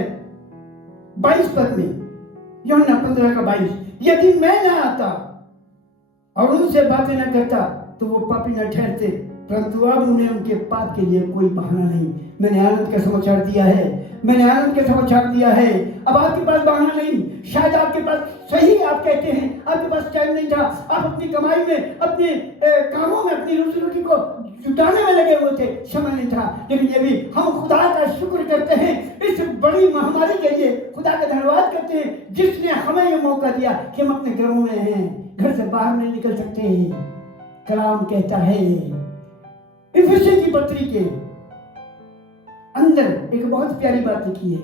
22 पद में, यूहन्ना 15:22, यदि मैं ना आता और उनसे बातें न करता तो वो पापी न ठहरते, परंतु अब उन्हें उनके पाप के लिए कोई बहाना नहीं। मैंने आनंद का समाचार दिया है, मैंने आनंद का समाचार दिया है। अब आपके पास बहाना नहीं, शायद आपके पास, सही आप कहते हैं, आपके पास टाइम नहीं था, आप अपनी कमाई में, अपने कामों में, अपनी रोजी रोटी को जुटाने में लगे हुए थे, समय नहीं था। लेकिन ये भी हम खुदा का शुक्र करते हैं, इस बड़ी महामारी के लिए खुदा का धन्यवाद करते हैं जिसने हमें ये मौका दिया कि हम अपने घरों में हैं, घर से बाहर नहीं निकल सकते। कलाम कहता है इफिसी की पत्री के अंदर एक बहुत प्यारी बात लिखी है,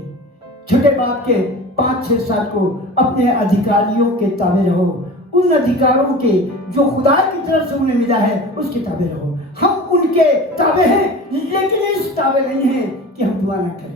छोटे बाप के 5, 6, 7 को अपने अधिकारियों के ताबे रहो, उन अधिकारों के जो खुदा की तरफ से उन्हें मिला है उसके ताबे रहो। हम उनके ताबे हैं, लेकिन इस ताबे नहीं है कि हम दुआ ना करें।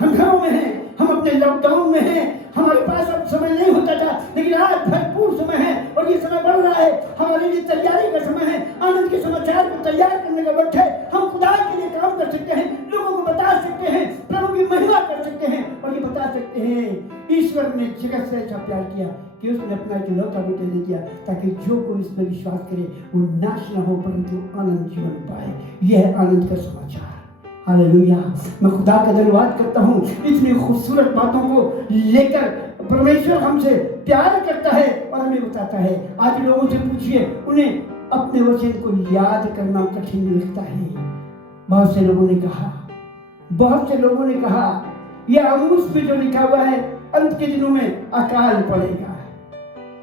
हम घरों में हैं, हम अपने लॉकडाउन में हैं, हमारे पास अब समय नहीं होता था, लेकिन आज भरपूर समय है और ये समय बढ़ रहा है, हमारे लिए तैयारी का समय है, आनंद के समाचार को तैयार करने का वक्त है। हम खुदा के लिए काम कर सकते हैं, लोगों को बता सकते हैं, प्रभु की महिमा कर सकते हैं और ये बता सकते हैं ईश्वर ने जगत से ऐसा प्यार किया कि उसने अपना इकलौता बेटा दे दिया ताकि जो कोई इस पर विश्वास करे वो नाश न हो परंतु आनंद जीवन पाए। यह है आनंद का समाचार। हालेलुया। मैं खुदा का धन्यवाद करता हूँ, इतनी खूबसूरत बातों को लेकर परमेश्वर हमसे प्यार करता है और हमें बताता है। आज लोगों से पूछिए, उन्हें अपने वचन को याद करना कठिन लगता है। बहुत से लोगों ने कहा, बहुत से लोगों ने कहा, यह आमोस में जो लिखा हुआ है, अंत के दिनों में अकाल पड़ेगा,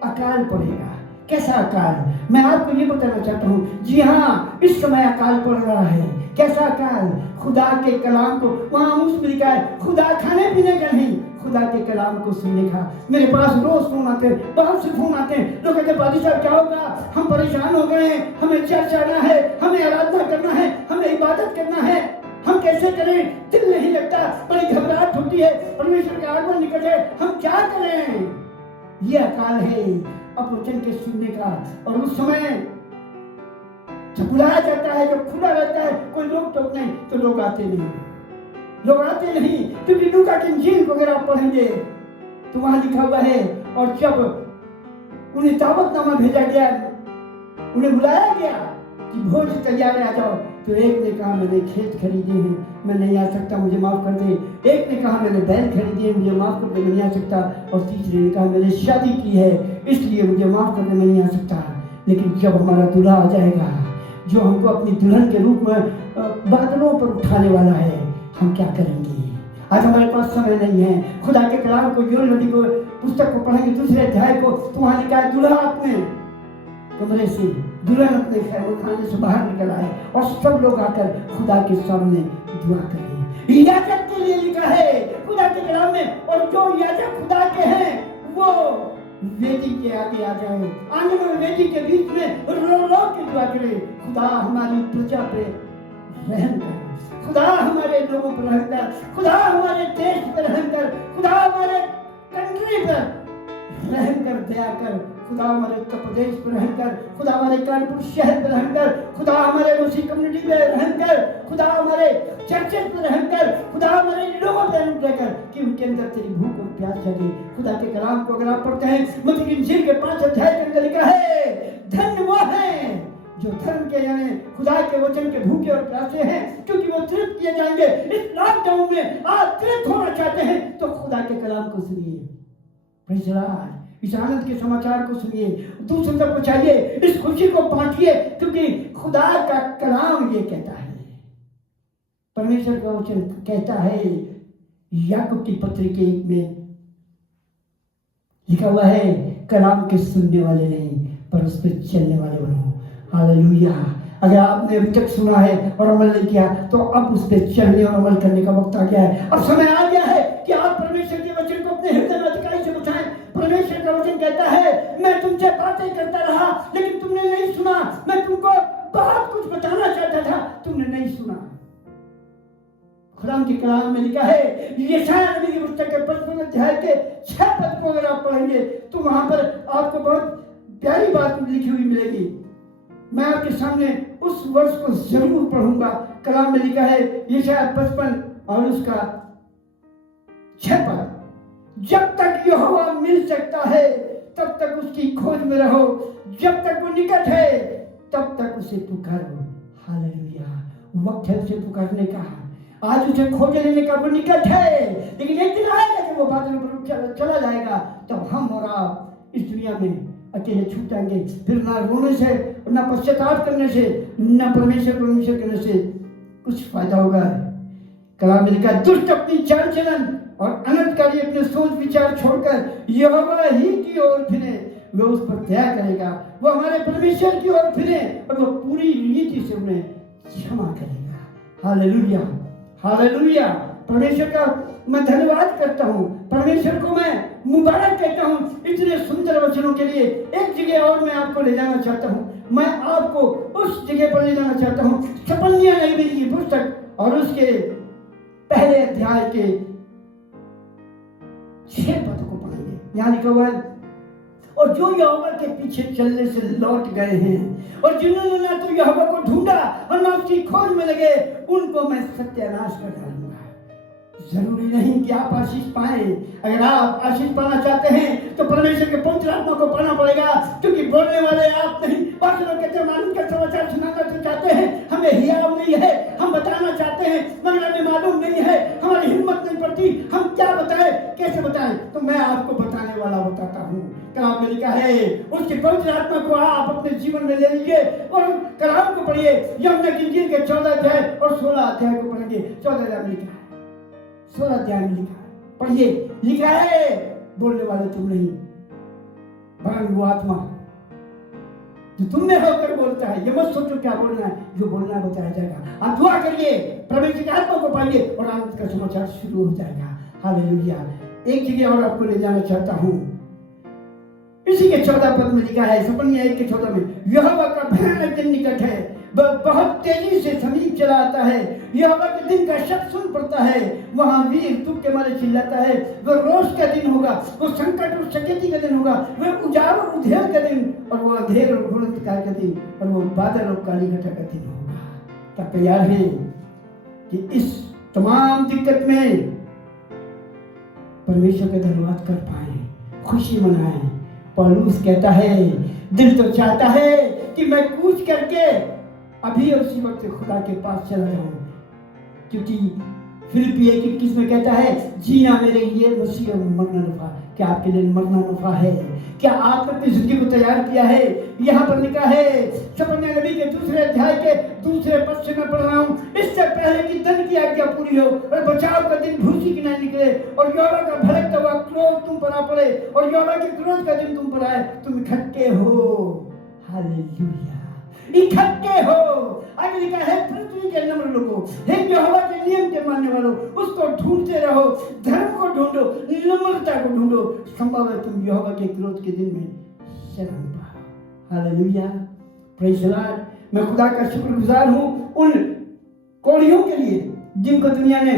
अकाल पड़ेगा। कैसा अकाल? मैं आपको ये बताना चाहता हूँ, जी हाँ, इस समय अकाल पड़ रहा है। कैसा अकाल? खुदा के कलाम को, वहां आमोस में लिखा है, खुदा खाने पीने का नहीं, खुदा के कलाम को सुनने का। मेरे पास रोज फोन आते हैं, बहुत से फोन आते हैं, लोग कहते हैं पादी साहब क्या होगा, हम परेशान हो गए हैं, हमें चर्च जाना है, हमें आराधना करना है, हमें इबादत करना है, हम कैसे करें? दिल नहीं लगता, बड़ी घबराहट होती है, परमेश्वर का आगमन निकट है, हम क्या करें? ये अकाल है अब वचन के सुनने का। और उस समय जब बुलाया जाता है, जब खुला रहता है, कोई रोक टोक नहीं, तो लोग आते नहीं, लोग आते नहीं। क्योंकि लूका की इंजील वगैरह आप पढ़ेंगे तो वहां लिखा हुआ है, और जब उन्हें दावतनामा भेजा गया, उन्हें बुलाया गया कि भोज तैयार है, आ जाओ, तो एक ने कहा मैंने खेत खरीदे हैं, मैं नहीं आ सकता, मुझे माफ कर दे। एक ने कहा मैंने बैल खरीदी है, मुझे माफ कर दे, मैं नहीं आ सकता। और तीसरे ने कहा मैंने शादी की है, इसलिए मुझे माफ कर दे, मैं नहीं आ सकता। लेकिन जब हमारा दूल्हा आ जाएगा, जो हमको अपनी दुल्हन के रूप में बादलों पर उठाने वाला है, हम क्या करेंगे? आज हमारे पास समय नहीं है। खुदा के कलाम को, यूहन्ना नबी को पुस्तक को पढ़ेंगे, 2 अध्याय को, तो वहां लिखा है, दूल्हा अपने कमरे से, दुल्हन अपने खाने से बाहर निकल आए और सब लोग आकर खुदा के सामने दुआ करें। याजक के लिए लिखा है खुदा के कलाम में, और जो याजक खुदा के हैं वो वेदी के आगे आ जाए, आंगन में वेदी के बीच में रो रो के दुआ करे, खुदा हमारी प्रजा पे रहम कर, खुदा हमारे लोगों पर रहम कर, खुदा हमारे देश पर रहम कर, खुदा हमारे कंट्री पर रहम कर, दया कर, खुदा हमारे उत्तर प्रदेश पर रहम कर, खुदा हमारे कानपुर शहर पर रहम कर, खुदा हमारे मसीह कम्युनिटी पे रहम कर, खुदा हमारे चर्चेस पर रहम कर, खुदा हमारे लोगों पर रहम कर कि उनके अंदर तेरी भूख और प्यास जगे। खुदा के कलाम को अगर आप पढ़ते हैं, मत्ती की इंजील के 5 अध्याय के अंदर लिखा है, धन्य वो है जो धर्म के यानी खुदा के वचन के भूखे और प्यासे हैं, क्योंकि वो तृप्त किए जाएंगे। इस लॉकडाउन में आप तृप्त होना चाहते हैं तो खुदा के कलाम को सुनिए। Praise the Lord. इस आनंद के समाचार को सुनिए, दूसरों तक पहुंचाइए, इस खुशी को बांटिए, क्योंकि खुदा का कलाम ये कहता है, परमेश्वर का वचन कहता है, याकूब की पत्री के 1 में लिखा हुआ है, कलाम के सुनने वाले नहीं पर उस पर चलने वाले बनो। हालेलुया। अगर आपने अभी तक सुना है और अमल नहीं किया, तो अब उस पर चलने और अमल करने का वक्त आ गया है। अब समय आ गया है कि आप परमेश्वर के वचन को अपने हृदय में अधिकारी से बचाएं। परमेश्वर का वचन कहता है, मैं तुमसे बातें करता रहा लेकिन तुमने नहीं सुना, मैं तुमको बहुत कुछ बताना चाहता था, तुमने नहीं सुना। खुदा के कलाम में लिखा है, यशायाह नबी की पुस्तक के 55 अध्याय के 6 पद को अगर आप पढ़ेंगे तो वहां पर आपको बहुत प्यारी बात लिखी हुई मिलेगी। मैं आपके सामने उस वर्ष को जरूर पढ़ूंगा। कलाम में लिखा है, यशायाह 55 और उसका 6 पद, जब तक यहोवा मिल सकता है तब तक उसकी खोज में रहो, जब तक वो निकट है तब तक उसे पुकारो। हालेलुया। वक्त है उसे पुकारने का, आज उसे खोज लेने का। वो निकट है, लेकिन एक दिन आएगा कि वो बादल पर चला जाएगा, तब हम और आप इस दुनिया में अकेले छूट जाएंगे। फिर ना रोने से, ना पश्चाताप करने से, ना परमेश्वर करने से कुछ फायदा होगा। कलाम में लिखा, दुष्ट अपनी चाल चलन और अनर्थकारी अपने सोच विचार छोड़कर यहोवा ही की ओर फिरे, वो उस पर दया करेगा। वो हमारे परमेश्वर की ओर फिरे और वो पूरी रीति से उन्हें क्षमा करेगा। Hallelujah, hallelujah. परमेश्वर का मैं धन्यवाद करता हूँ, परमेश्वर को मैं मुबारक कहता हूँ इतने सुंदर वचनों के लिए। एक जगह और मैं आपको ले जाना चाहता हूँ, मैं आपको उस जगह पर ले जाना चाहता हूँ, सपन्या नबी की पुस्तक और उसके पहले अध्याय के 6 पद को पढ़ेंगे। यहाँ लिखा हुआ है, और जो यहोवा के पीछे चलने से लौट गए हैं और जिन्होंने ना तो यहोवा को ढूंढा और ना उसकी खोज में लगे, उनको मैं सत्यानाश कर डालूंगा। जरूरी नहीं कि आप आशीष पाए। अगर आप आशीष पाना चाहते हैं तो परमेश्वर के पवित्र आत्मा को पाना पड़ेगा, क्योंकि बोलने वाले आप नहीं। बाकी लोग कहते हैं मालूम का समाचार सुनाना तो चाहते हैं, हमें हियाव नहीं है, हम बताना चाहते हैं मगर हमें मालूम नहीं है, हमारी हिम्मत नहीं पड़ती, हम क्या बताएं, कैसे बताएं। तो मैं आपको बताने वाला बताता हूँ। कलाम में लिखा है, उसकी पवित्र आत्मा को आप अपने जीवन में ले लीजिए और कलाम को पढ़िए। यमुना की इंजील के 14 अध्याय और 16 अध्याय को पढ़ेंगे। 14 अध्याय में लिखा है, 16 अध्याय में लिखा है, पढ़िए। लिखा है, बोलने वाले तुम नहीं वरन वो आत्मा जो तुम में होकर बोलता है। ये मत सोचो क्या बोलना है, जो बोलना है बताया जाएगा। आप दुआ करिए, परमेश्वर की आत्मा को पाइए और आनंद का समाचार शुरू हो जाएगा। हालेलुया। एक जगह और आपको ले जाना चाहता हूँ, इसी के 14 पद में लिखा है, सपन्या 1 के 14 में, यहोवा का भयानक दिन निकट है, वह बहुत तेजी से समीप चला आता है। यहोवा के दिन का शब्द सुन पड़ता है, वहां वीर दुख के मारे चिल्लाता है। वह रोष का दिन होगा, वो संकट और सकेती का दिन होगा, वह उजाड़ और उधेड़ का दिन, और वो अंधेर और घोरंधकार का दिन, और वो बादल और काली घटा का दिन होगा। क्या तैयार है कि इस तमाम दिक्कत में परमेश्वर का धन्यवाद कर पाए, खुशी मनाएं। पौलुस कहता है, दिल तो चाहता है कि मैं कूच करके अभी उसी वक्त खुदा के पास चला जाऊं, क्योंकि फिलिप्पी 1:21 में कहता है, जीना मेरे लिए मसीह और मरना नफा। क्या आपके लिए मरना नफा है? क्या आपने अपनी जिंदगी को तैयार किया है? यहाँ पर लिखा है, सपन्या नबी के 2 अध्याय के 2 पद से मैं पढ़ रहा हूँ, इससे पहले कि धन की आज्ञा पूरी हो और बचाव का दिन भूसी की न निकले और यहोवा का भड़कता हुआ क्रोध तुम पर आ पड़े और यहोवा के क्रोध का दिन तुम पर आए, तुम इकट्ठे हो। हालेलुया, इकट्ठे हो। आगे लिखा है, पृथ्वी के नम्र लोगों, हे यहोवा के नियम के मानने वालों, उसको ढूंढते रहो, धर्म को ढूंढो, नम्रता को ढूंढो, संभव है तुम यहोवा के क्रोध के दिन में शरण पाओ। Hallelujah, praise the Lord. मैं खुदा का शुक्रगुजार हूँ उन कोढ़ियों के लिए जिनको दुनिया ने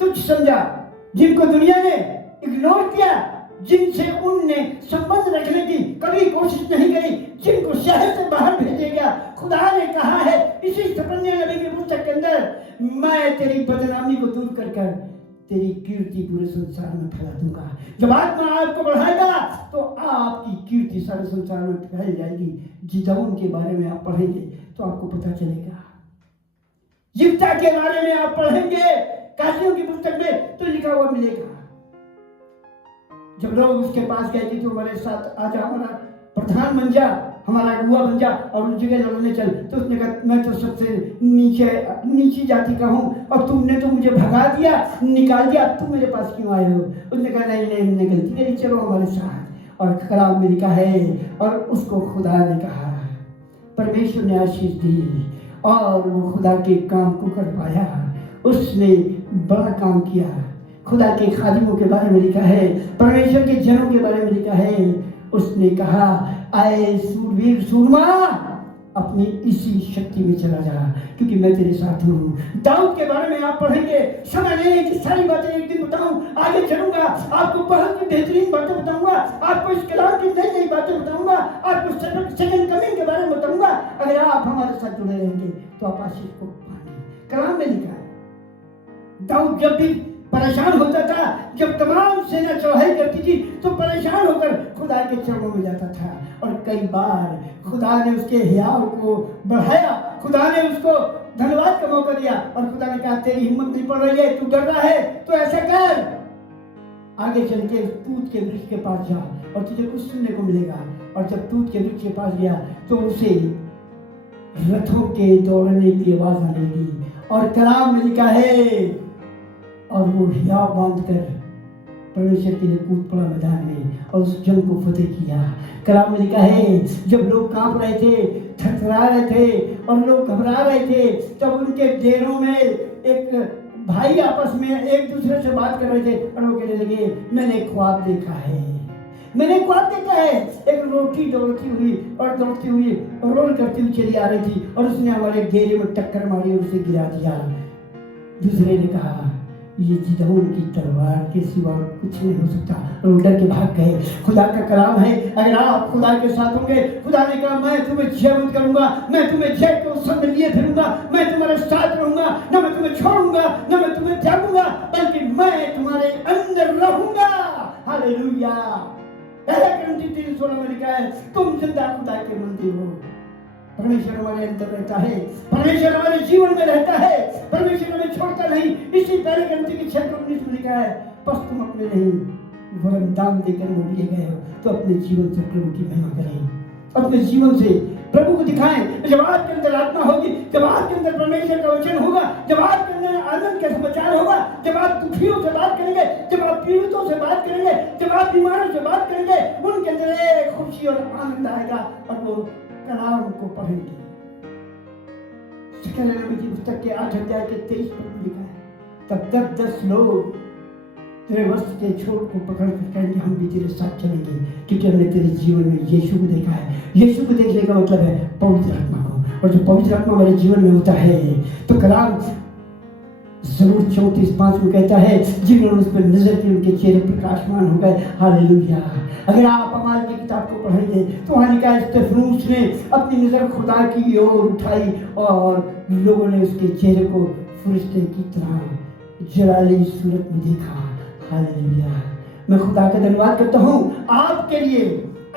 तुच्छ समझा, जिनको दुनिया ने इग्नोर किया, जिनसे उनने संबंध रखने की कभी कोशिश नहीं करी, जिनको शहर से बाहर भेजा गया। खुदा ने कहा है इसी सपन्या नबी की पुस्तक के अंदर, मैं तेरी बदनामी को दूर कर कर तेरी कीर्ति पूरे संसार में फैला दूंगा। जब आत्मा आपको बढ़ाएगा तो आपकी कीर्ति सारे संसार में फैल जाएगी। जिदाउन के बारे में आप पढ़ेंगे तो आपको पता चलेगा, जिप्ता के बारे में आप पढ़ेंगे काशियों की पुस्तक में तो लिखा हुआ मिलेगा। जब लोग उसके पास गए कि तू हमारे साथ आजा, हमारा प्रधान बन जा, हमारा अगुआ बन जा और उस जगह लड़ने चल, तो उसने कहा मैं तो सबसे नीची जाति का हूँ और तुमने तो मुझे भगा दिया, निकाल दिया, तुम मेरे पास क्यों आए हो? उसने कहा नहीं नहीं, हमने गलती करी, चलो हमारे साथ। और कलाम में लिखा है और उसको खुदा ने कहा, परमेश्वर ने आशीष दी और वो खुदा के काम को कर पाया, उसने बड़ा काम किया। खुदा के खादिमों के बारे में लिखा है, परमेश्वर के जनों के बारे में लिखा है, उसने कहा आए सूरवीर सूरमा, अपनी इसी शक्ति में चला जा क्योंकि मैं तेरे साथ हूँ। दाऊद के बारे में आप पढ़ेंगे, समय नहीं कि सारी बातें एक दिन बताऊं, आगे चलूंगा, आपको बहुत ही बेहतरीन बातें बताऊंगा, आपको इस कलाम की नई नई बातें बताऊंगा, आपको सेकंड कमिंग के बारे में बताऊंगा। अगर आप हमारे साथ जुड़े रहेंगे तो आप आशीष को पाएंगे। कलाम में लिखा है दाऊद जब भी परेशान होता था, जब तमाम सेना चढ़ाई करती थी तो परेशान होकर खुदा के चरणों में जाता था और कई बार खुदा ने उसके हियाव को बढ़ाया, खुदा ने उसको धन्यवाद का मौका दिया और खुदा ने कहा तेरी हिम्मत नहीं पड़ रही है, तू डर रहा है, तो ऐसा कर, आगे चल के तूत के वृक्ष के पास जा और तुझे कुछ सुनने को मिलेगा। और जब तूत के वृक्ष के पास गया तो उसे रथों के दौड़ने की आवाज आने लगी और कलाम में लिखा है और वो हियाव बांधकर परमेश्वर के लिए कूद पड़ा मैदान में और उस जंग को फतेह किया। कलाम में लिखा है जब लोग कांप रहे थे, थरथरा रहे थे और लोग घबरा रहे थे, तब उनके डेरों में एक भाई आपस में एक दूसरे से बात कर रहे थे और वो कहने लगे मैंने ख्वाब देखा है, मैंने ख्वाब देखा है। एक रोटी दौड़ती हुई और दौड़ती हुई रोल करती हुई चली आ रही थी और उसने हमारे डेरे में टक्कर मारी और उसे गिरा दिया। दूसरे ने कहा ये जिदौन की तलवार के सिवा कुछ नहीं हो सकता, और वो डर के भाग गए। खुदा का कलाम है अगर आप खुदा के साथ होंगे, खुदा ने कहा मैं तुम्हें जयवंत करूंगा, मैं तुम्हें जय को संग लिए फिरूंगा, मैं तुम्हारे साथ रहूंगा, न मैं तुम्हें छोड़ूंगा न मैं तुम्हें त्यागूंगा, बल्कि मैं तुम्हारे अंदर रहूंगा। हालेलुया। पहला कुरिन्थी 3:16 में लिखा है तुम जिंदा खुदा के मंदिर हो। परमेश्वर हमारे अंदर रहता है, परमेश्वर हमारे जीवन में रहता है, परमेश्वर हमें छोड़ता नहीं। इसी पहले ग्रंथि की 6:19 में लिखा है बस तुम अपने नहीं वरन दान देकर मोल लिए गए हो, तो अपने जीवन से प्रभु की महिमा करें, अपने जीवन से प्रभु को दिखाएं। जब आपके अंदर आत्मा होगी, जब आपके अंदर परमेश्वर का वचन होगा, जब आपके अंदर आनंद का समाचार होगा, जब आप दुखियों से बात करेंगे, जब आप पीड़ितों से बात करेंगे, जब आप बीमारों से बात करेंगे, उनके अंदर एक खुशी और आनंद आएगा और वो कलाम को पढ़ेंगे। की पुस्तक के 8 अध्याय के 23 पद में लिखा है तब 10 लोग तेरे वस्त्र के छोर को पकड़ कर कहेंगे हम भी तेरे साथ चलेंगे, क्योंकि हमने तेरे जीवन में यीशु को देखा है। यीशु को देखने का मतलब है पवित्र आत्मा को, और जो पवित्र आत्मा हमारे जीवन में होता है तो कलाम जरूर 34:5 में कहता है जिन्होंने उस पर नजर की उनके चेहरे प्रकाशमान हो गए। हालेलुया। अगर आप हमारी की किताब को पढ़ेंगे तो वहाँ लिखा है स्तेफनूस ने अपनी नजर खुदा की ओर उठाई और लोगों ने उसके चेहरे को फरिश्ते की तरह जलाली सूरत में देखा। हालेलुया। मैं खुदा का धन्यवाद करता हूँ आपके लिए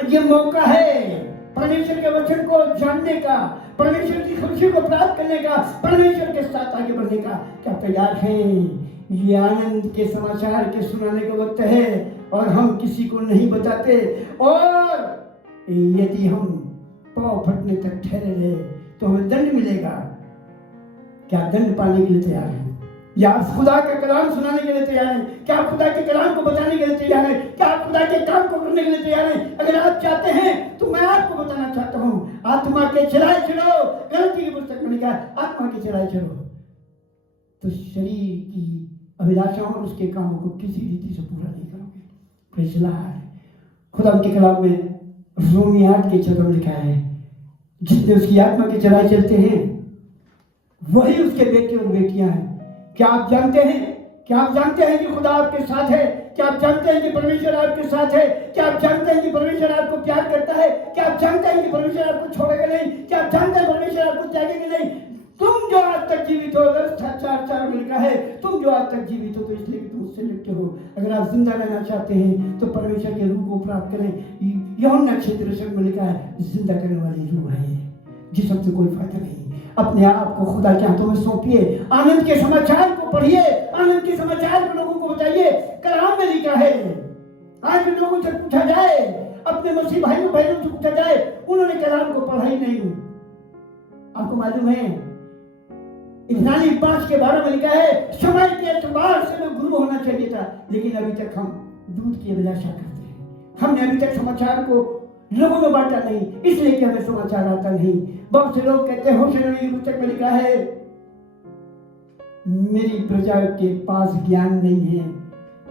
ये मौका है परमेश्वर के वचन को जानने का, परमेश्वर की खुशी को प्राप्त करने का, परमेश्वर के साथ आगे बढ़ने का। क्या तैयार हैं? ये आनंद के समाचार के सुनाने का वक्त है और हम किसी को नहीं बताते, और यदि हम पाँव फटने तक ठहरे रहे तो हमें दंड मिलेगा। क्या दंड पाने के लिए तैयार हैं? या आप खुदा का कलाम सुनाने के लिए तैयार हैं? क्या आप खुदा के कलाम को बताने के लिए तैयार हैं? क्या आप खुदा के काम को करने के लिए तैयार हैं? अगर आप चाहते हैं तो मैं आपको बताना चाहता हूँ आत्मा के चलाए चलो। गलती की पुस्तक में लिखा है आत्मा के चलाए चलो तो शरीर की अभिलाषाओं और उसके कामों को किसी रीति से पूरा नहीं करोगे। Praise the Lord. खुदा के कलाम में रोमी 8:14 में लिखा है जितने उसकी आत्मा के चलाए चलते हैं वही उसके बेटे और बेटियां हैं। क्या आप जानते हैं? क्या आप जानते हैं कि खुदा आपके साथ है? क्या आप जानते हैं कि परमेश्वर आपके साथ है? क्या आप जानते हैं कि परमेश्वर आपको प्यार करता है? क्या आप जानते हैं कि परमेश्वर आपको छोड़ेगा नहीं? क्या आप जानते हैं परमेश्वर आपको त्यागेगा नहीं? तुम जो आज तक जीवित हो, 4:4 में लिखा है तुम जो आज तक जीवित हो तो इसलिए कि तुम उससे लिपटे हो। अगर आप जिंदा रहना चाहते हैं तो परमेश्वर के रूह को प्राप्त करें। यूहन्ना 6:63 में लिखा है जिंदा करने वाली रूह है, जिसम से कोई फायदा नहीं। अपने आप को खुदा के हाथों में सौंपिए, आनंद के समाचार को पढ़िए, आनंद के समाचार को लोगों को बताइए। कलाम में लिखा है आज भी लोगों से पूछा जाए, अपने मसीह भाइयों बहनों से पूछा जाए, उन्होंने कलाम को पढ़ा ही नहीं। आपको मालूम है इब्रानी 5:12 में लिखा है, समय के एतबार से मैं गुरु होना चाहिए था, लेकिन अभी तक हम दूध की अभिलाषा करते हैं। हमने अभी तक समाचार को लोगों में बांटा नहीं, इसलिए कि हमें समाचार आता नहीं। बहुत से लोग कहते हैं, होशे नबी की पुस्तक में लिखा है, मेरी प्रजा के पास ज्ञान नहीं है,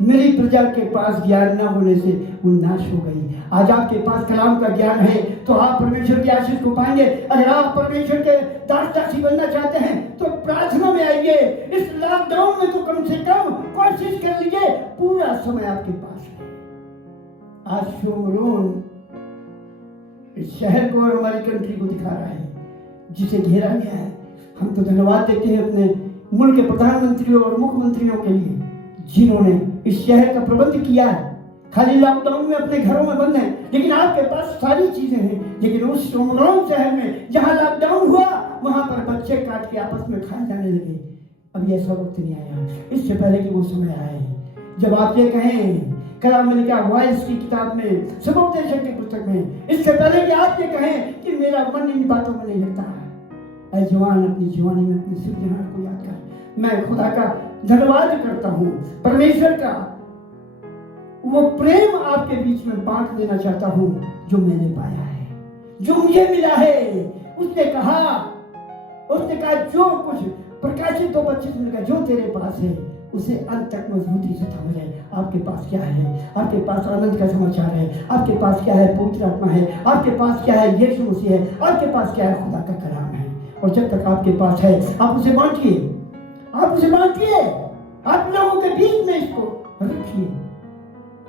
मेरी प्रजा के पास ज्ञान न होने से वो नाश हो गई। आज आपके पास कलाम का ज्ञान है तो आप परमेश्वर की आशीष को पाएंगे। अगर आप परमेश्वर के दास-दासी बनना चाहते हैं तो प्रार्थना में आइए। इस लॉकडाउन में तो कम से कम कोशिश कर लीजिए, पूरा समय आपके पास है। आज शोमरोन इस शहर को और हमारी कंट्री को दिखा रहा है, जिसे घेरा गया है। हम तो धन्यवाद देते हैं अपने मुल्क के प्रधानमंत्रियों और मुख्यमंत्रियों के लिए, जिन्होंने इस शहर का प्रबंध किया है। खाली लॉकडाउन में अपने घरों में बंद हैं, लेकिन आपके पास सारी चीजें हैं। लेकिन उस शोमरोन शहर में जहां लॉकडाउन हुआ, वहां पर बच्चे काट के आपस में खाए जाने लगे। अभी ऐसा वक्त नहीं आया, इससे पहले कि वो समय आए जब आप ये कहें, कलाम में लिखा वॉइस की किताब में, सुबोधदेशक की पुस्तक में, इससे पहले कि आप ये कहें कि मेरा मन इन बातों में नहीं लगता है। ऐ जवान, अपनी जवानी में अपने सृजनहार को याद कर। मैं खुदा का धन्यवाद करता हूँ, परमेश्वर का वो प्रेम आपके बीच में बांट देना चाहता हूँ जो मैंने पाया है, जो मुझे मिला है। उसने कहा जो कुछ प्रकाशित 2:25 में लिखा, जो तेरे पास है उसे अंत तक मजबूती से थाम ले। आपके पास क्या है? आपके पास आनंद का समाचार है। आपके पास क्या है? पवित्र आत्मा है। आपके पास क्या है? यीशु मसीह है। आपके पास क्या है? खुदा का कलाम है। और जब तक आपके पास है, आप उसे बांटिए, आप उसे बांटिए, आप लोगों के बीच में इसको रखिए।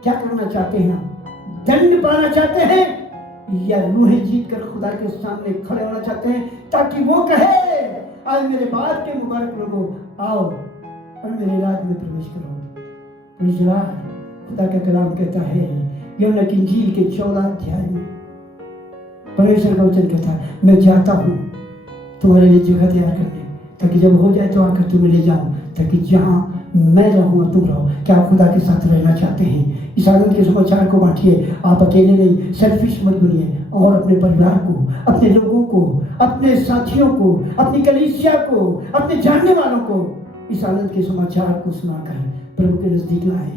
क्या करना चाहते हैं? दंड पाना चाहते हैं या रूहें जीत कर खुदा के सामने खड़े होना चाहते हैं, ताकि वो कहे, आज मेरे बाद के मुबारक लोगों, आओ और मेरे राज में प्रवेश करो। खुदा का कलाम कहता है, यूहन्ना की इंजील के 14 अध्याय में परमेश्वर का वचन कहता है, मैं जाता हूँ तुम्हारे लिए जगह तैयार करने, ताकि जब हो जाए तो आकर तुम्हें ले जाऊं, ताकि जहां मैं रहूं तुम रहो। क्या आप खुदा के साथ रहना चाहते हैं? इस आनंद के समाचार को बांटिए। आप अकेले नहीं, सेल्फिश मत बनिए, और अपने परिवार को, अपने लोगों को, अपने साथियों को, अपनी कलीसिया को, अपने जानने वालों को इस आनंद के समाचार को सुनाकर प्रभु के नजदीक लाए,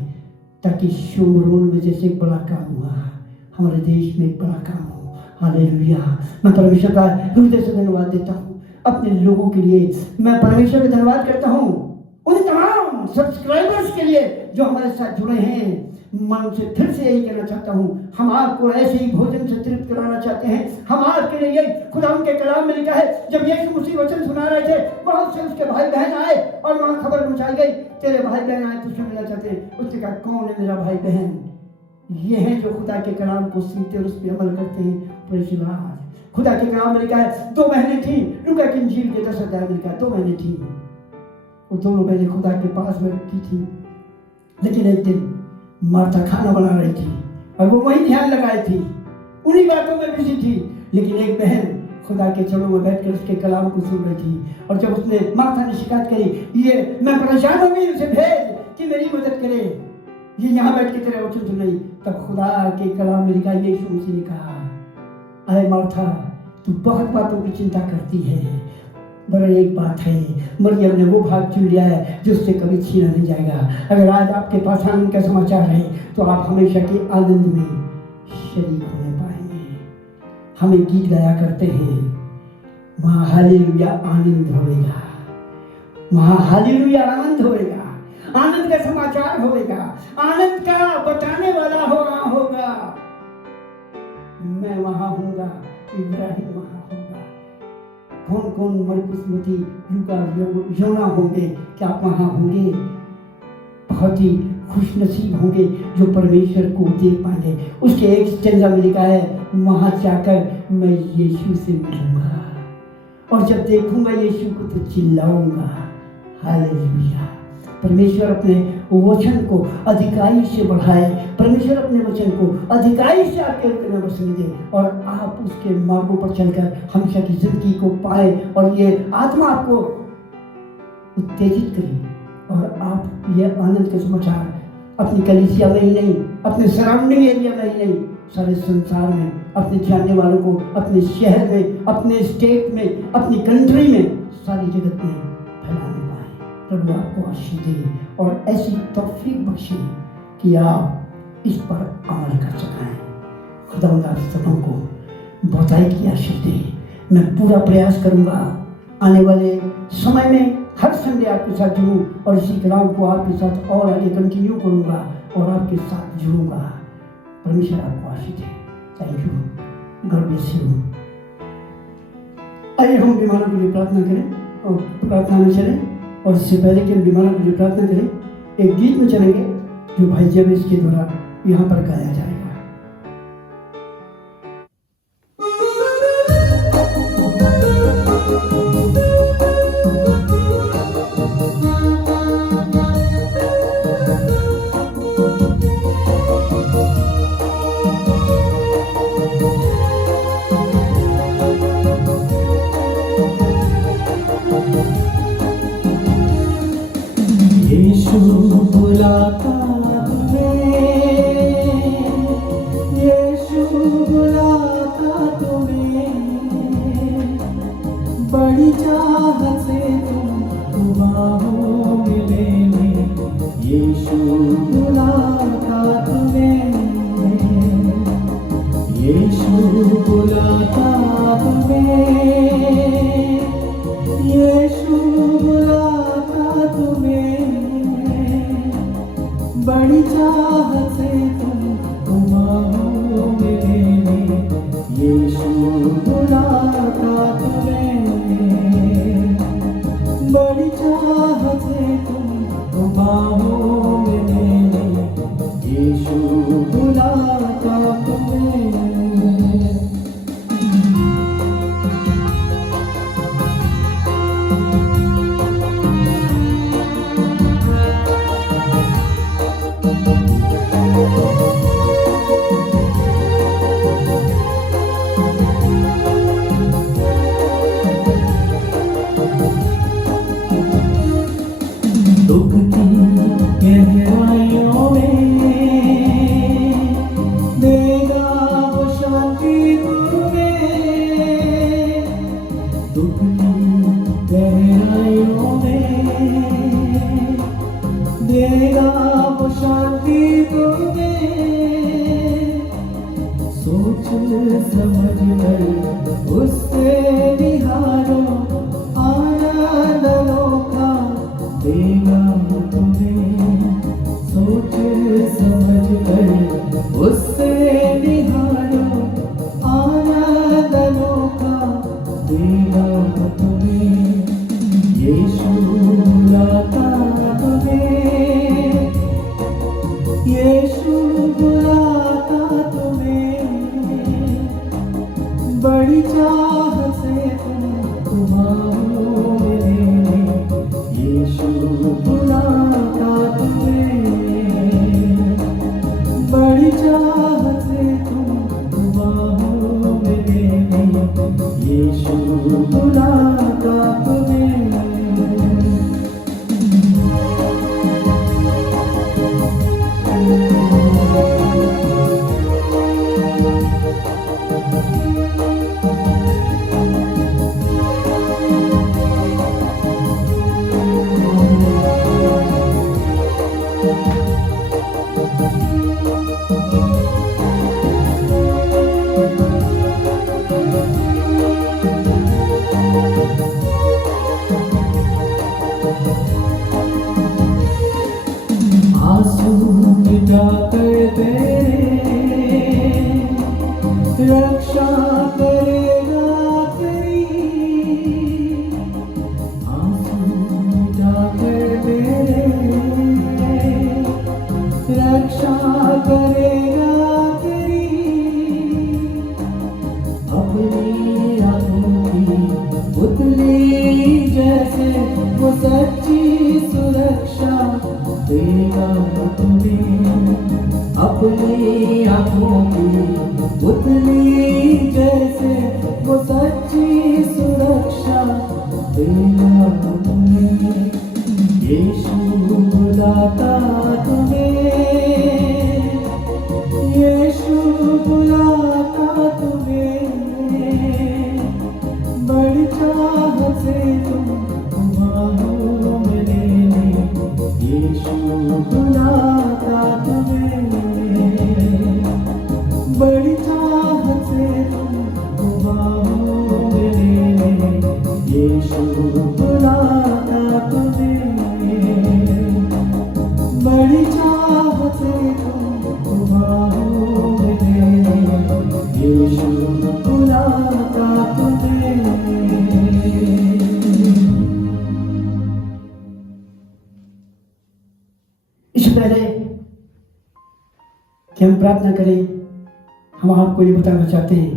ताकि शोमरोन में जैसे एक बड़ा काम हुआ, हमारे देश में एक बड़ा काम हो। हालेलुया। मैं परमेश्वर का हृदय से धन्यवाद देता हूँ अपने लोगों के लिए। मैं परमेश्वर का धन्यवाद करता हूँ उन तमाम सब्सक्राइबर्स के लिए जो हमारे साथ जुड़े हैं। मैं उनसे फिर से यही कहना चाहता हूँ, हम आपको ऐसे ही भोजन से तृप्त कराना चाहते हैं। हम आपके लिए यही, खुदा उनके कलाम में लिखा है, जब यीशु मसीह वचन सुना रहे थे, बहुत से उसके भाई बहन आए और वहां खबर पहुंचाई गई, तेरे भाई बहन आए तुझसे मिलना चाहते हैं। उसने कहा, कौन है मेरा भाई बहन? ये है जो खुदा के कलाम को सुनते और उस पर अमल करते हैं। परिशुद्ध खुदा के कलाम में लिखा है, 2 बहनें थी। लूका की इंजील के 10 अध्याय में लिखा है, 2 बहनें थी। वो दोनों बहनें खुदा के पास बैठी थी, लेकिन एक दिन मार्था खाना बना रही थी और वो वही ध्यान लगाई थी, उन्हीं बातों में बिजी थी। लेकिन एक बहन खुदा के चरणों में बैठकर उसके कलाम को सुन रही थी। और जब उसने मार्था ने शिकायत करी, ये मैं परेशान हो गई, उसे भेज कि मेरी मदद करे, ये यहाँ बैठ के तेरे वचन सुन रही। तब खुदा के कलाम में लिखा, यीशु मसीह ने कहा, अरे मार्था, तू बहुत बातों की चिंता करती है, मगर एक बात है, मरियम ने वो भाग चुन लिया है जो उससे कभी छीना नहीं जाएगा। अगर आज आपके पास आनंद का समाचार है तो आप हमेशा के आनंद में शरीक होने पाएंगे। हम एक गीत गाया करते हैं, वहाँ हालेलुया आनंद होएगा, वहाँ हालेलुया आनंद होएगा, आनंद का समाचार होएगा, आनंद का बताने वाला होगा। मैं वहाँ हूँगा, इब्राहिम वहाँ होगा। कौन कौन मरकुस मती लूका योना होंगे कि आप वहाँ होंगे? बहुत ही खुश नसीब होंगे जो परमेश्वर को देख पाएंगे। उसके एक स्टेंजा में लिखा है, वहाँ जाकर मैं यीशु से मिलूंगा और जब देखूंगा यीशु को तो चिल्लाऊंगा हालेलुया। परमेश्वर अपने वचन को अधिकारी से बढ़ाए, परमेश्वर अपने वचन को अधिकारी से आपके हृदय में बसने दे और आप उसके मार्गों पर चलकर हमेशा की जिंदगी को पाए और ये आत्मा आपको उत्तेजित करे और आप ये आनंद के समाचार अपनी कलीसिया में ही नहीं अपने सराउंडिंग एरिया में ही नहीं, सारे संसार में अपने जानने वालों को, अपने शहर में, अपने स्टेट में, अपनी कंट्री में, सारी जगत में फैलाने पाए। प्रभु आपको आशीष दे और ऐसी तौफीक बख्शे कि आप इस पर अमल कर सकें। खुदावंद आप सबों को बहुताई की आशीष दे। मैं पूरा प्रयास करूंगा आने वाले समय में हर संडे आपके साथ जुड़ूं और इसी कलाम को आपके साथ और आगे कंटिन्यू करूंगा और आपके साथ जुड़ूंगा। परमेश्वर आपको आशीष दे। Thank you, God bless you. आइए हम बीमारों के लिए प्रार्थना करें और प्रार्थना में चलें। और इससे पहले कि हम बीमारों के लिए प्रार्थना करें, एक गीत में चलेंगे जो भाई जबेस के द्वारा यहाँ पर गाया जाएगा। यीशु बुलाता तुम्हें, यीशु बुलाता तुम्हें, बड़ी चाहत से तुम बाहों में लेने। यीशु बुलाता तुम्हें, यीशु बुलाता तुम्हें, यीशु बुलाता तुम्हें, बड़ी चाहत से तुम बाहों में लेने। यीशु बुलाता तुम्हें, बड़ी चाहत से तुम बाहों में लेने। यीशु बुलाता तुम्हें। दुख की गहराइयों में देगा वो शांति तुम्हें। दुख की गहराइयों में देगा वो शांति तुम्हें। सोच समझ कर उससे निहारो, आनंद अनोखा देगा तुम्हें। सोच समझ कर उससे निहारो, आनंद अनोखा देगा तुम्हें। यीशु बुलाता तुम्हें, यीशु बुलाता तुम्हें, बड़ी चाहत से तुम बाहों में लेने। यीशु बुलाता तुम्हें, बड़ी चाहत से तुम बाहों में लेने। यीशु बुलाता तुम्हें। यीशु बुलाता तुम्हें, बड़ी चाहत है तुमको बाहों में लेने, यीशु बुलाता तुम्हें। इससे पहले कि हम प्रार्थना करें, हम आपको ये बताना चाहते हैं,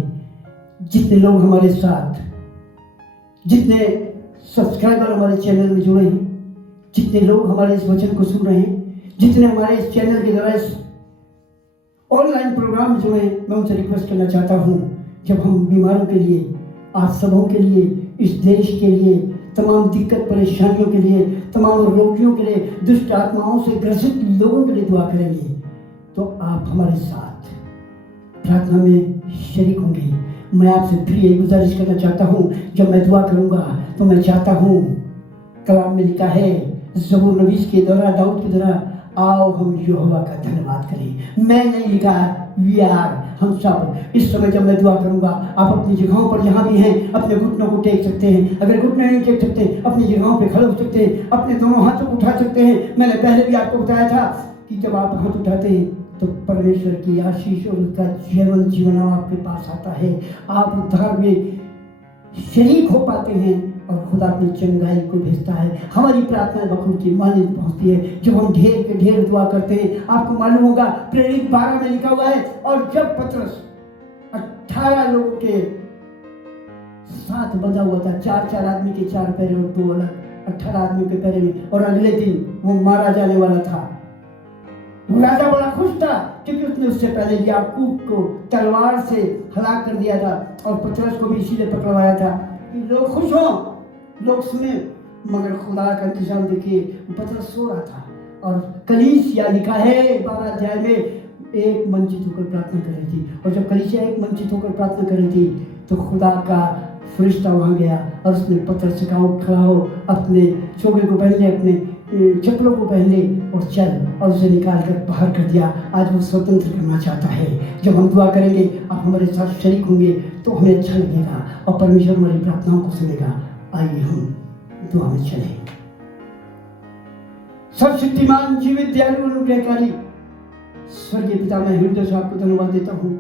जितने लोग हमारे साथ, जितने सब्सक्राइबर हमारे चैनल में जुड़े हैं, जितने लोग हमारे इस वचन को सुन रहे हैं, जितने हमारे इस चैनल के द्वारा इस ऑनलाइन प्रोग्राम में जुड़े हैं, मैं उनसे रिक्वेस्ट करना चाहता हूँ, जब हम बीमारों के लिए, आप सबों के लिए, इस देश के लिए, तमाम दिक्कत परेशानियों के लिए, तमाम रोगियों के लिए, दुष्ट आत्माओं से ग्रसित लोगों के लिए दुआ करेंगे, तो आप हमारे साथ प्रार्थना में शरीक होंगे। मैं आपसे फिर यही गुजारिश करना चाहता हूँ, जब मैं दुआ करूँगा तो मैं चाहता हूँ, कलाम में लिखा है ज़बूर नबी के द्वारा, दाऊद की द्वारा, आओ हम यहोवा का धन्यवाद करें। मैं नहीं लिखा, वी आर, हम सब। इस समय जब मैं दुआ करूंगा, आप अपनी जगहों पर जहाँ भी हैं अपने घुटनों को टेक सकते हैं, अगर घुटने नहीं टेक सकते अपनी जगहों पे खड़े हो सकते हैं, अपने दोनों हाथों को उठा सकते हैं। मैंने पहले भी आपको बताया था कि जब आप हाथ उठाते हैं तो परमेश्वर की आशीष और उसका जीवन आपके पास आता है, आप उद्धार में शरीक हो पाते हैं और खुदा अपनी चंगाई को भेजता है। हमारी प्रार्थना बखूबी की मालिक पहुंचती है जब हम ढेर के ढेर दुआ करते हैं। आपको मालूम होगा प्रेरित 12 में लिखा हुआ है, और जब पतरस 18 लोगों के साथ बंधा हुआ था, 4 आदमी के 4 पैरे और 2 अलग, 18 आदमी के पैरे में, और अगले दिन वो मारा जाने वाला था। वो राजा बड़ा खुश था क्योंकि उसने उससे पहले याकूब को तलवार से हलाक कर दिया था, और पतरस को भी इसीलिए पकड़वाया था कि लोग खुश हों, लोग सुने। मगर खुदा का इंतजाम देखिए, पतरस सो रहा था, और कलीसिया लिखा है 12 अध्याय में एक मंचित होकर प्रार्थना कर रही थी। और जब कलीसिया एक मंचित होकर प्रार्थना कर रही थी तो खुदा का फरिश्ता वहाँ गया और उसने पतरस से कहा, खड़ा हो, अपने चोगे को पहन ले, अपने चप्पलों को पहन ले और चल, और उसे निकाल कर बाहर कर दिया। आज वो स्वतंत्र करना चाहता है। जब हम दुआ करेंगे, आप हमारे साथ शरीक होंगे तो हमें अच्छा लगेगा और परमेश्वर हमारी प्रार्थनाओं को सुनेगा। आइए हम दुआ में चलें। सर्वशक्तिमान जीवित दयालु अनुग्रहकारी स्वर्गीय पिता, मैं हृदय से आपको धन्यवाद देता हूँ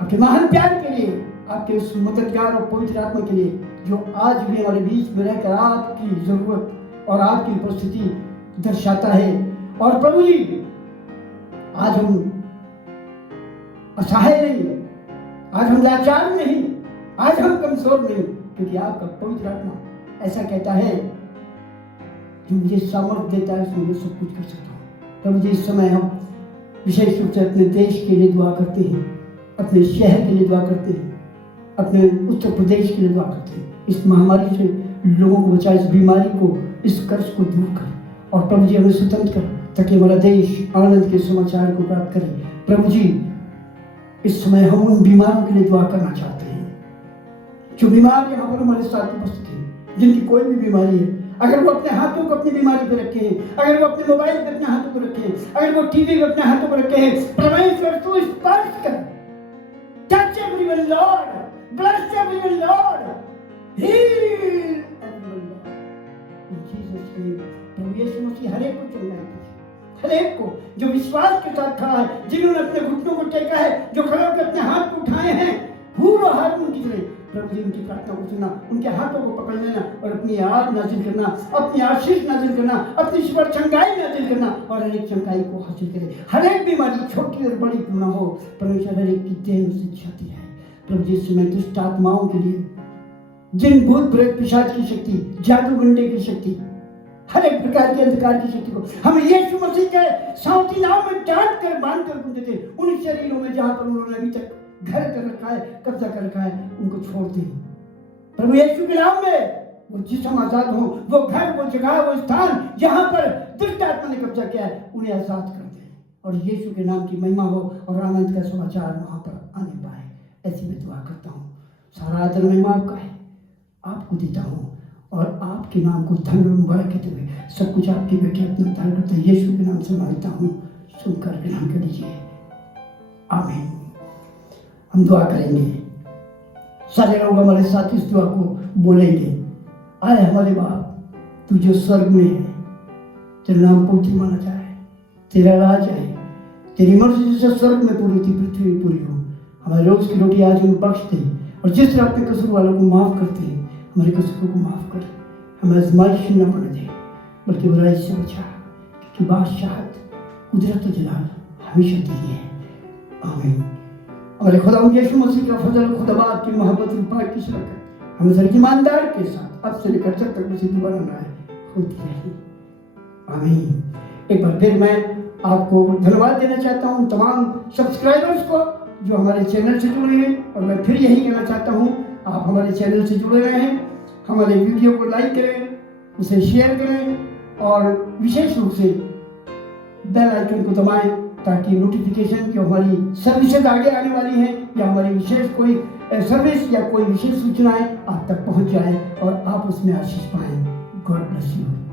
आपके महान प्यार के लिए, आपके उस मददगार और पवित्र आत्मा के लिए जो आज भी हमारे बीच में रहकर आपकी जरूरत और आपकी उपस्थिति दर्शाता है। और प्रभु जी, आज हम असहाय नहीं, आज हम लाचार नहीं, आज हम कमजोर नहीं, क्योंकि आपका पवित्र आत्मा ऐसा कहता है, जो मुझे सामर्थ्य देता है उसमें मैं सब कुछ कर सकता हूँ। प्रभु जी, इस समय हम विशेष रूप से अपने देश के लिए दुआ करते हैं, अपने शहर के लिए दुआ करते हैं, अपने उत्तर प्रदेश के लिए दुआ करते हैं। इस महामारी से लोगों को बचा, इस बीमारी को, इस कर्ज को दूर कर, और प्रभु जी हमें स्वतंत्र कर, ताकि हमारा देश आनंद के समाचार को प्राप्त करे। प्रभु जी, इस समय हम उन बीमारों के लिए दुआ करना चाहते हैं जो बीमार यहाँ पर हमारे साथ उपस्थित हैं, जिनकी कोई भी बीमारी है। अगर वो अपने हाथों को अपनी बीमारी पे रखे हैं, अगर वो अपने मोबाइल पे अपने हाथों को रखे हैं, अगर वो टीवी पे अपने हाथों को रखे हैं, परमेश्वर तू स्पर्श कर, touch everyone lord, bless everyone lord, heal everyone lord, in Jesus name. प्रभु यीशु मसीह हर एक को चुनना है, हर एक को जो विश्वास के साथ खड़ा है, जिन्होंने अपने घुटनों को टेका है, जो खड़े होकर अपने हाथ को उठाए हैं, पूरा हाथ उनकी तरह। प्रभु जी, उनकी प्रार्थना को सुनना, उनके हाथों को पकड़ लेना और अपनी आग नाजिल करना, अपनी आशीष नाजिल करना, अपनी ईश्वर चंगाई नाजिल करना, और हर एक चंगाई को हासिल करे। हर एक बीमारी छोटी और बड़ी क्यों ना हो, परमेश्वर हर एक की देह से क्षति है। प्रभु जी, इस समय दुष्ट आत्माओं के लिए, जिन भूत प्रेत पिशाच की शक्ति, जादू गंडे की शक्ति, हर एक प्रकार की अंधकार की शक्ति को हम यीशु मसीह के साउथी नाम में डांट कर बांध कर देते हैं। उन शरीरों में जहां पर उन्होंने अभी तक घर कर रखा है, कब्जा कर रखा है, उनको छोड़ते हैं प्रभु यीशु के नाम में। वो जिस्म आजाद हो, वो घर, वो जगह, वो स्थान जहां पर दुष्ट आत्मा ने कब्जा किया है, उन्हें आजाद करते हैं, और यीशु के नाम की महिमा हो और आनंद का समाचार वहां पर आने पाए। ऐसी मैं दुआ करता हूँ। सारा आदर महिमा आपका है, आपको देता हूँ, और आपके नाम को धन्य मुबारक कहते हुए सब कुछ आपकी बेटे अपना उद्धार करता है यीशु के नाम से मांगता हूँ, सुनकर ग्रहण कर लीजिए। आमीन। हम दुआ करेंगे, सारे लोग हमारे साथ इस दुआ को बोलेंगे। आए हमारे बाप, तू जो स्वर्ग में है, तेरा नाम पवित्र माना जाए, तेरा राज आए, तेरी मर्जी जैसे स्वर्ग में पूरी होती पृथ्वी में पूरी हो। हमारे रोज की रोटी आज हमें बख्श दे, और जिस तरह अपने कसूर वालों को माफ करते हैं, हमारे कसूरों को माफ कर, हमें आजमाइश न पड़ने दे, बल्कि बुराई से बचा, क्योंकि बादशाहत, कुदरत और जलाल हमेशा तेरी है। आमीन। हमारे खुदा यीशु मसीह का फजल, खुदाबाद की मोहब्बत और पाक की शरकत हमें सर ईमानदार के साथ अब से लेकर जब तक मसीह दोबारा ना आए होती रही। आमीन। एक बार फिर मैं आपको धन्यवाद देना चाहता हूँ तमाम सब्सक्राइबर्स को जो हमारे चैनल से जुड़े हैं, और मैं फिर यही कहना चाहता हूँ आप हमारे चैनल से जुड़े रहें, हमारे वीडियो को लाइक करें, उसे शेयर करें, और विशेष रूप से बेल आइकन को दबाएं ताकि नोटिफिकेशन जो हमारी सर्विसेज आगे आने वाली हैं या हमारी विशेष कोई सर्विस या कोई विशेष सूचनाएं आप तक पहुंच जाए और आप उसमें आशीष पाएं। God bless you.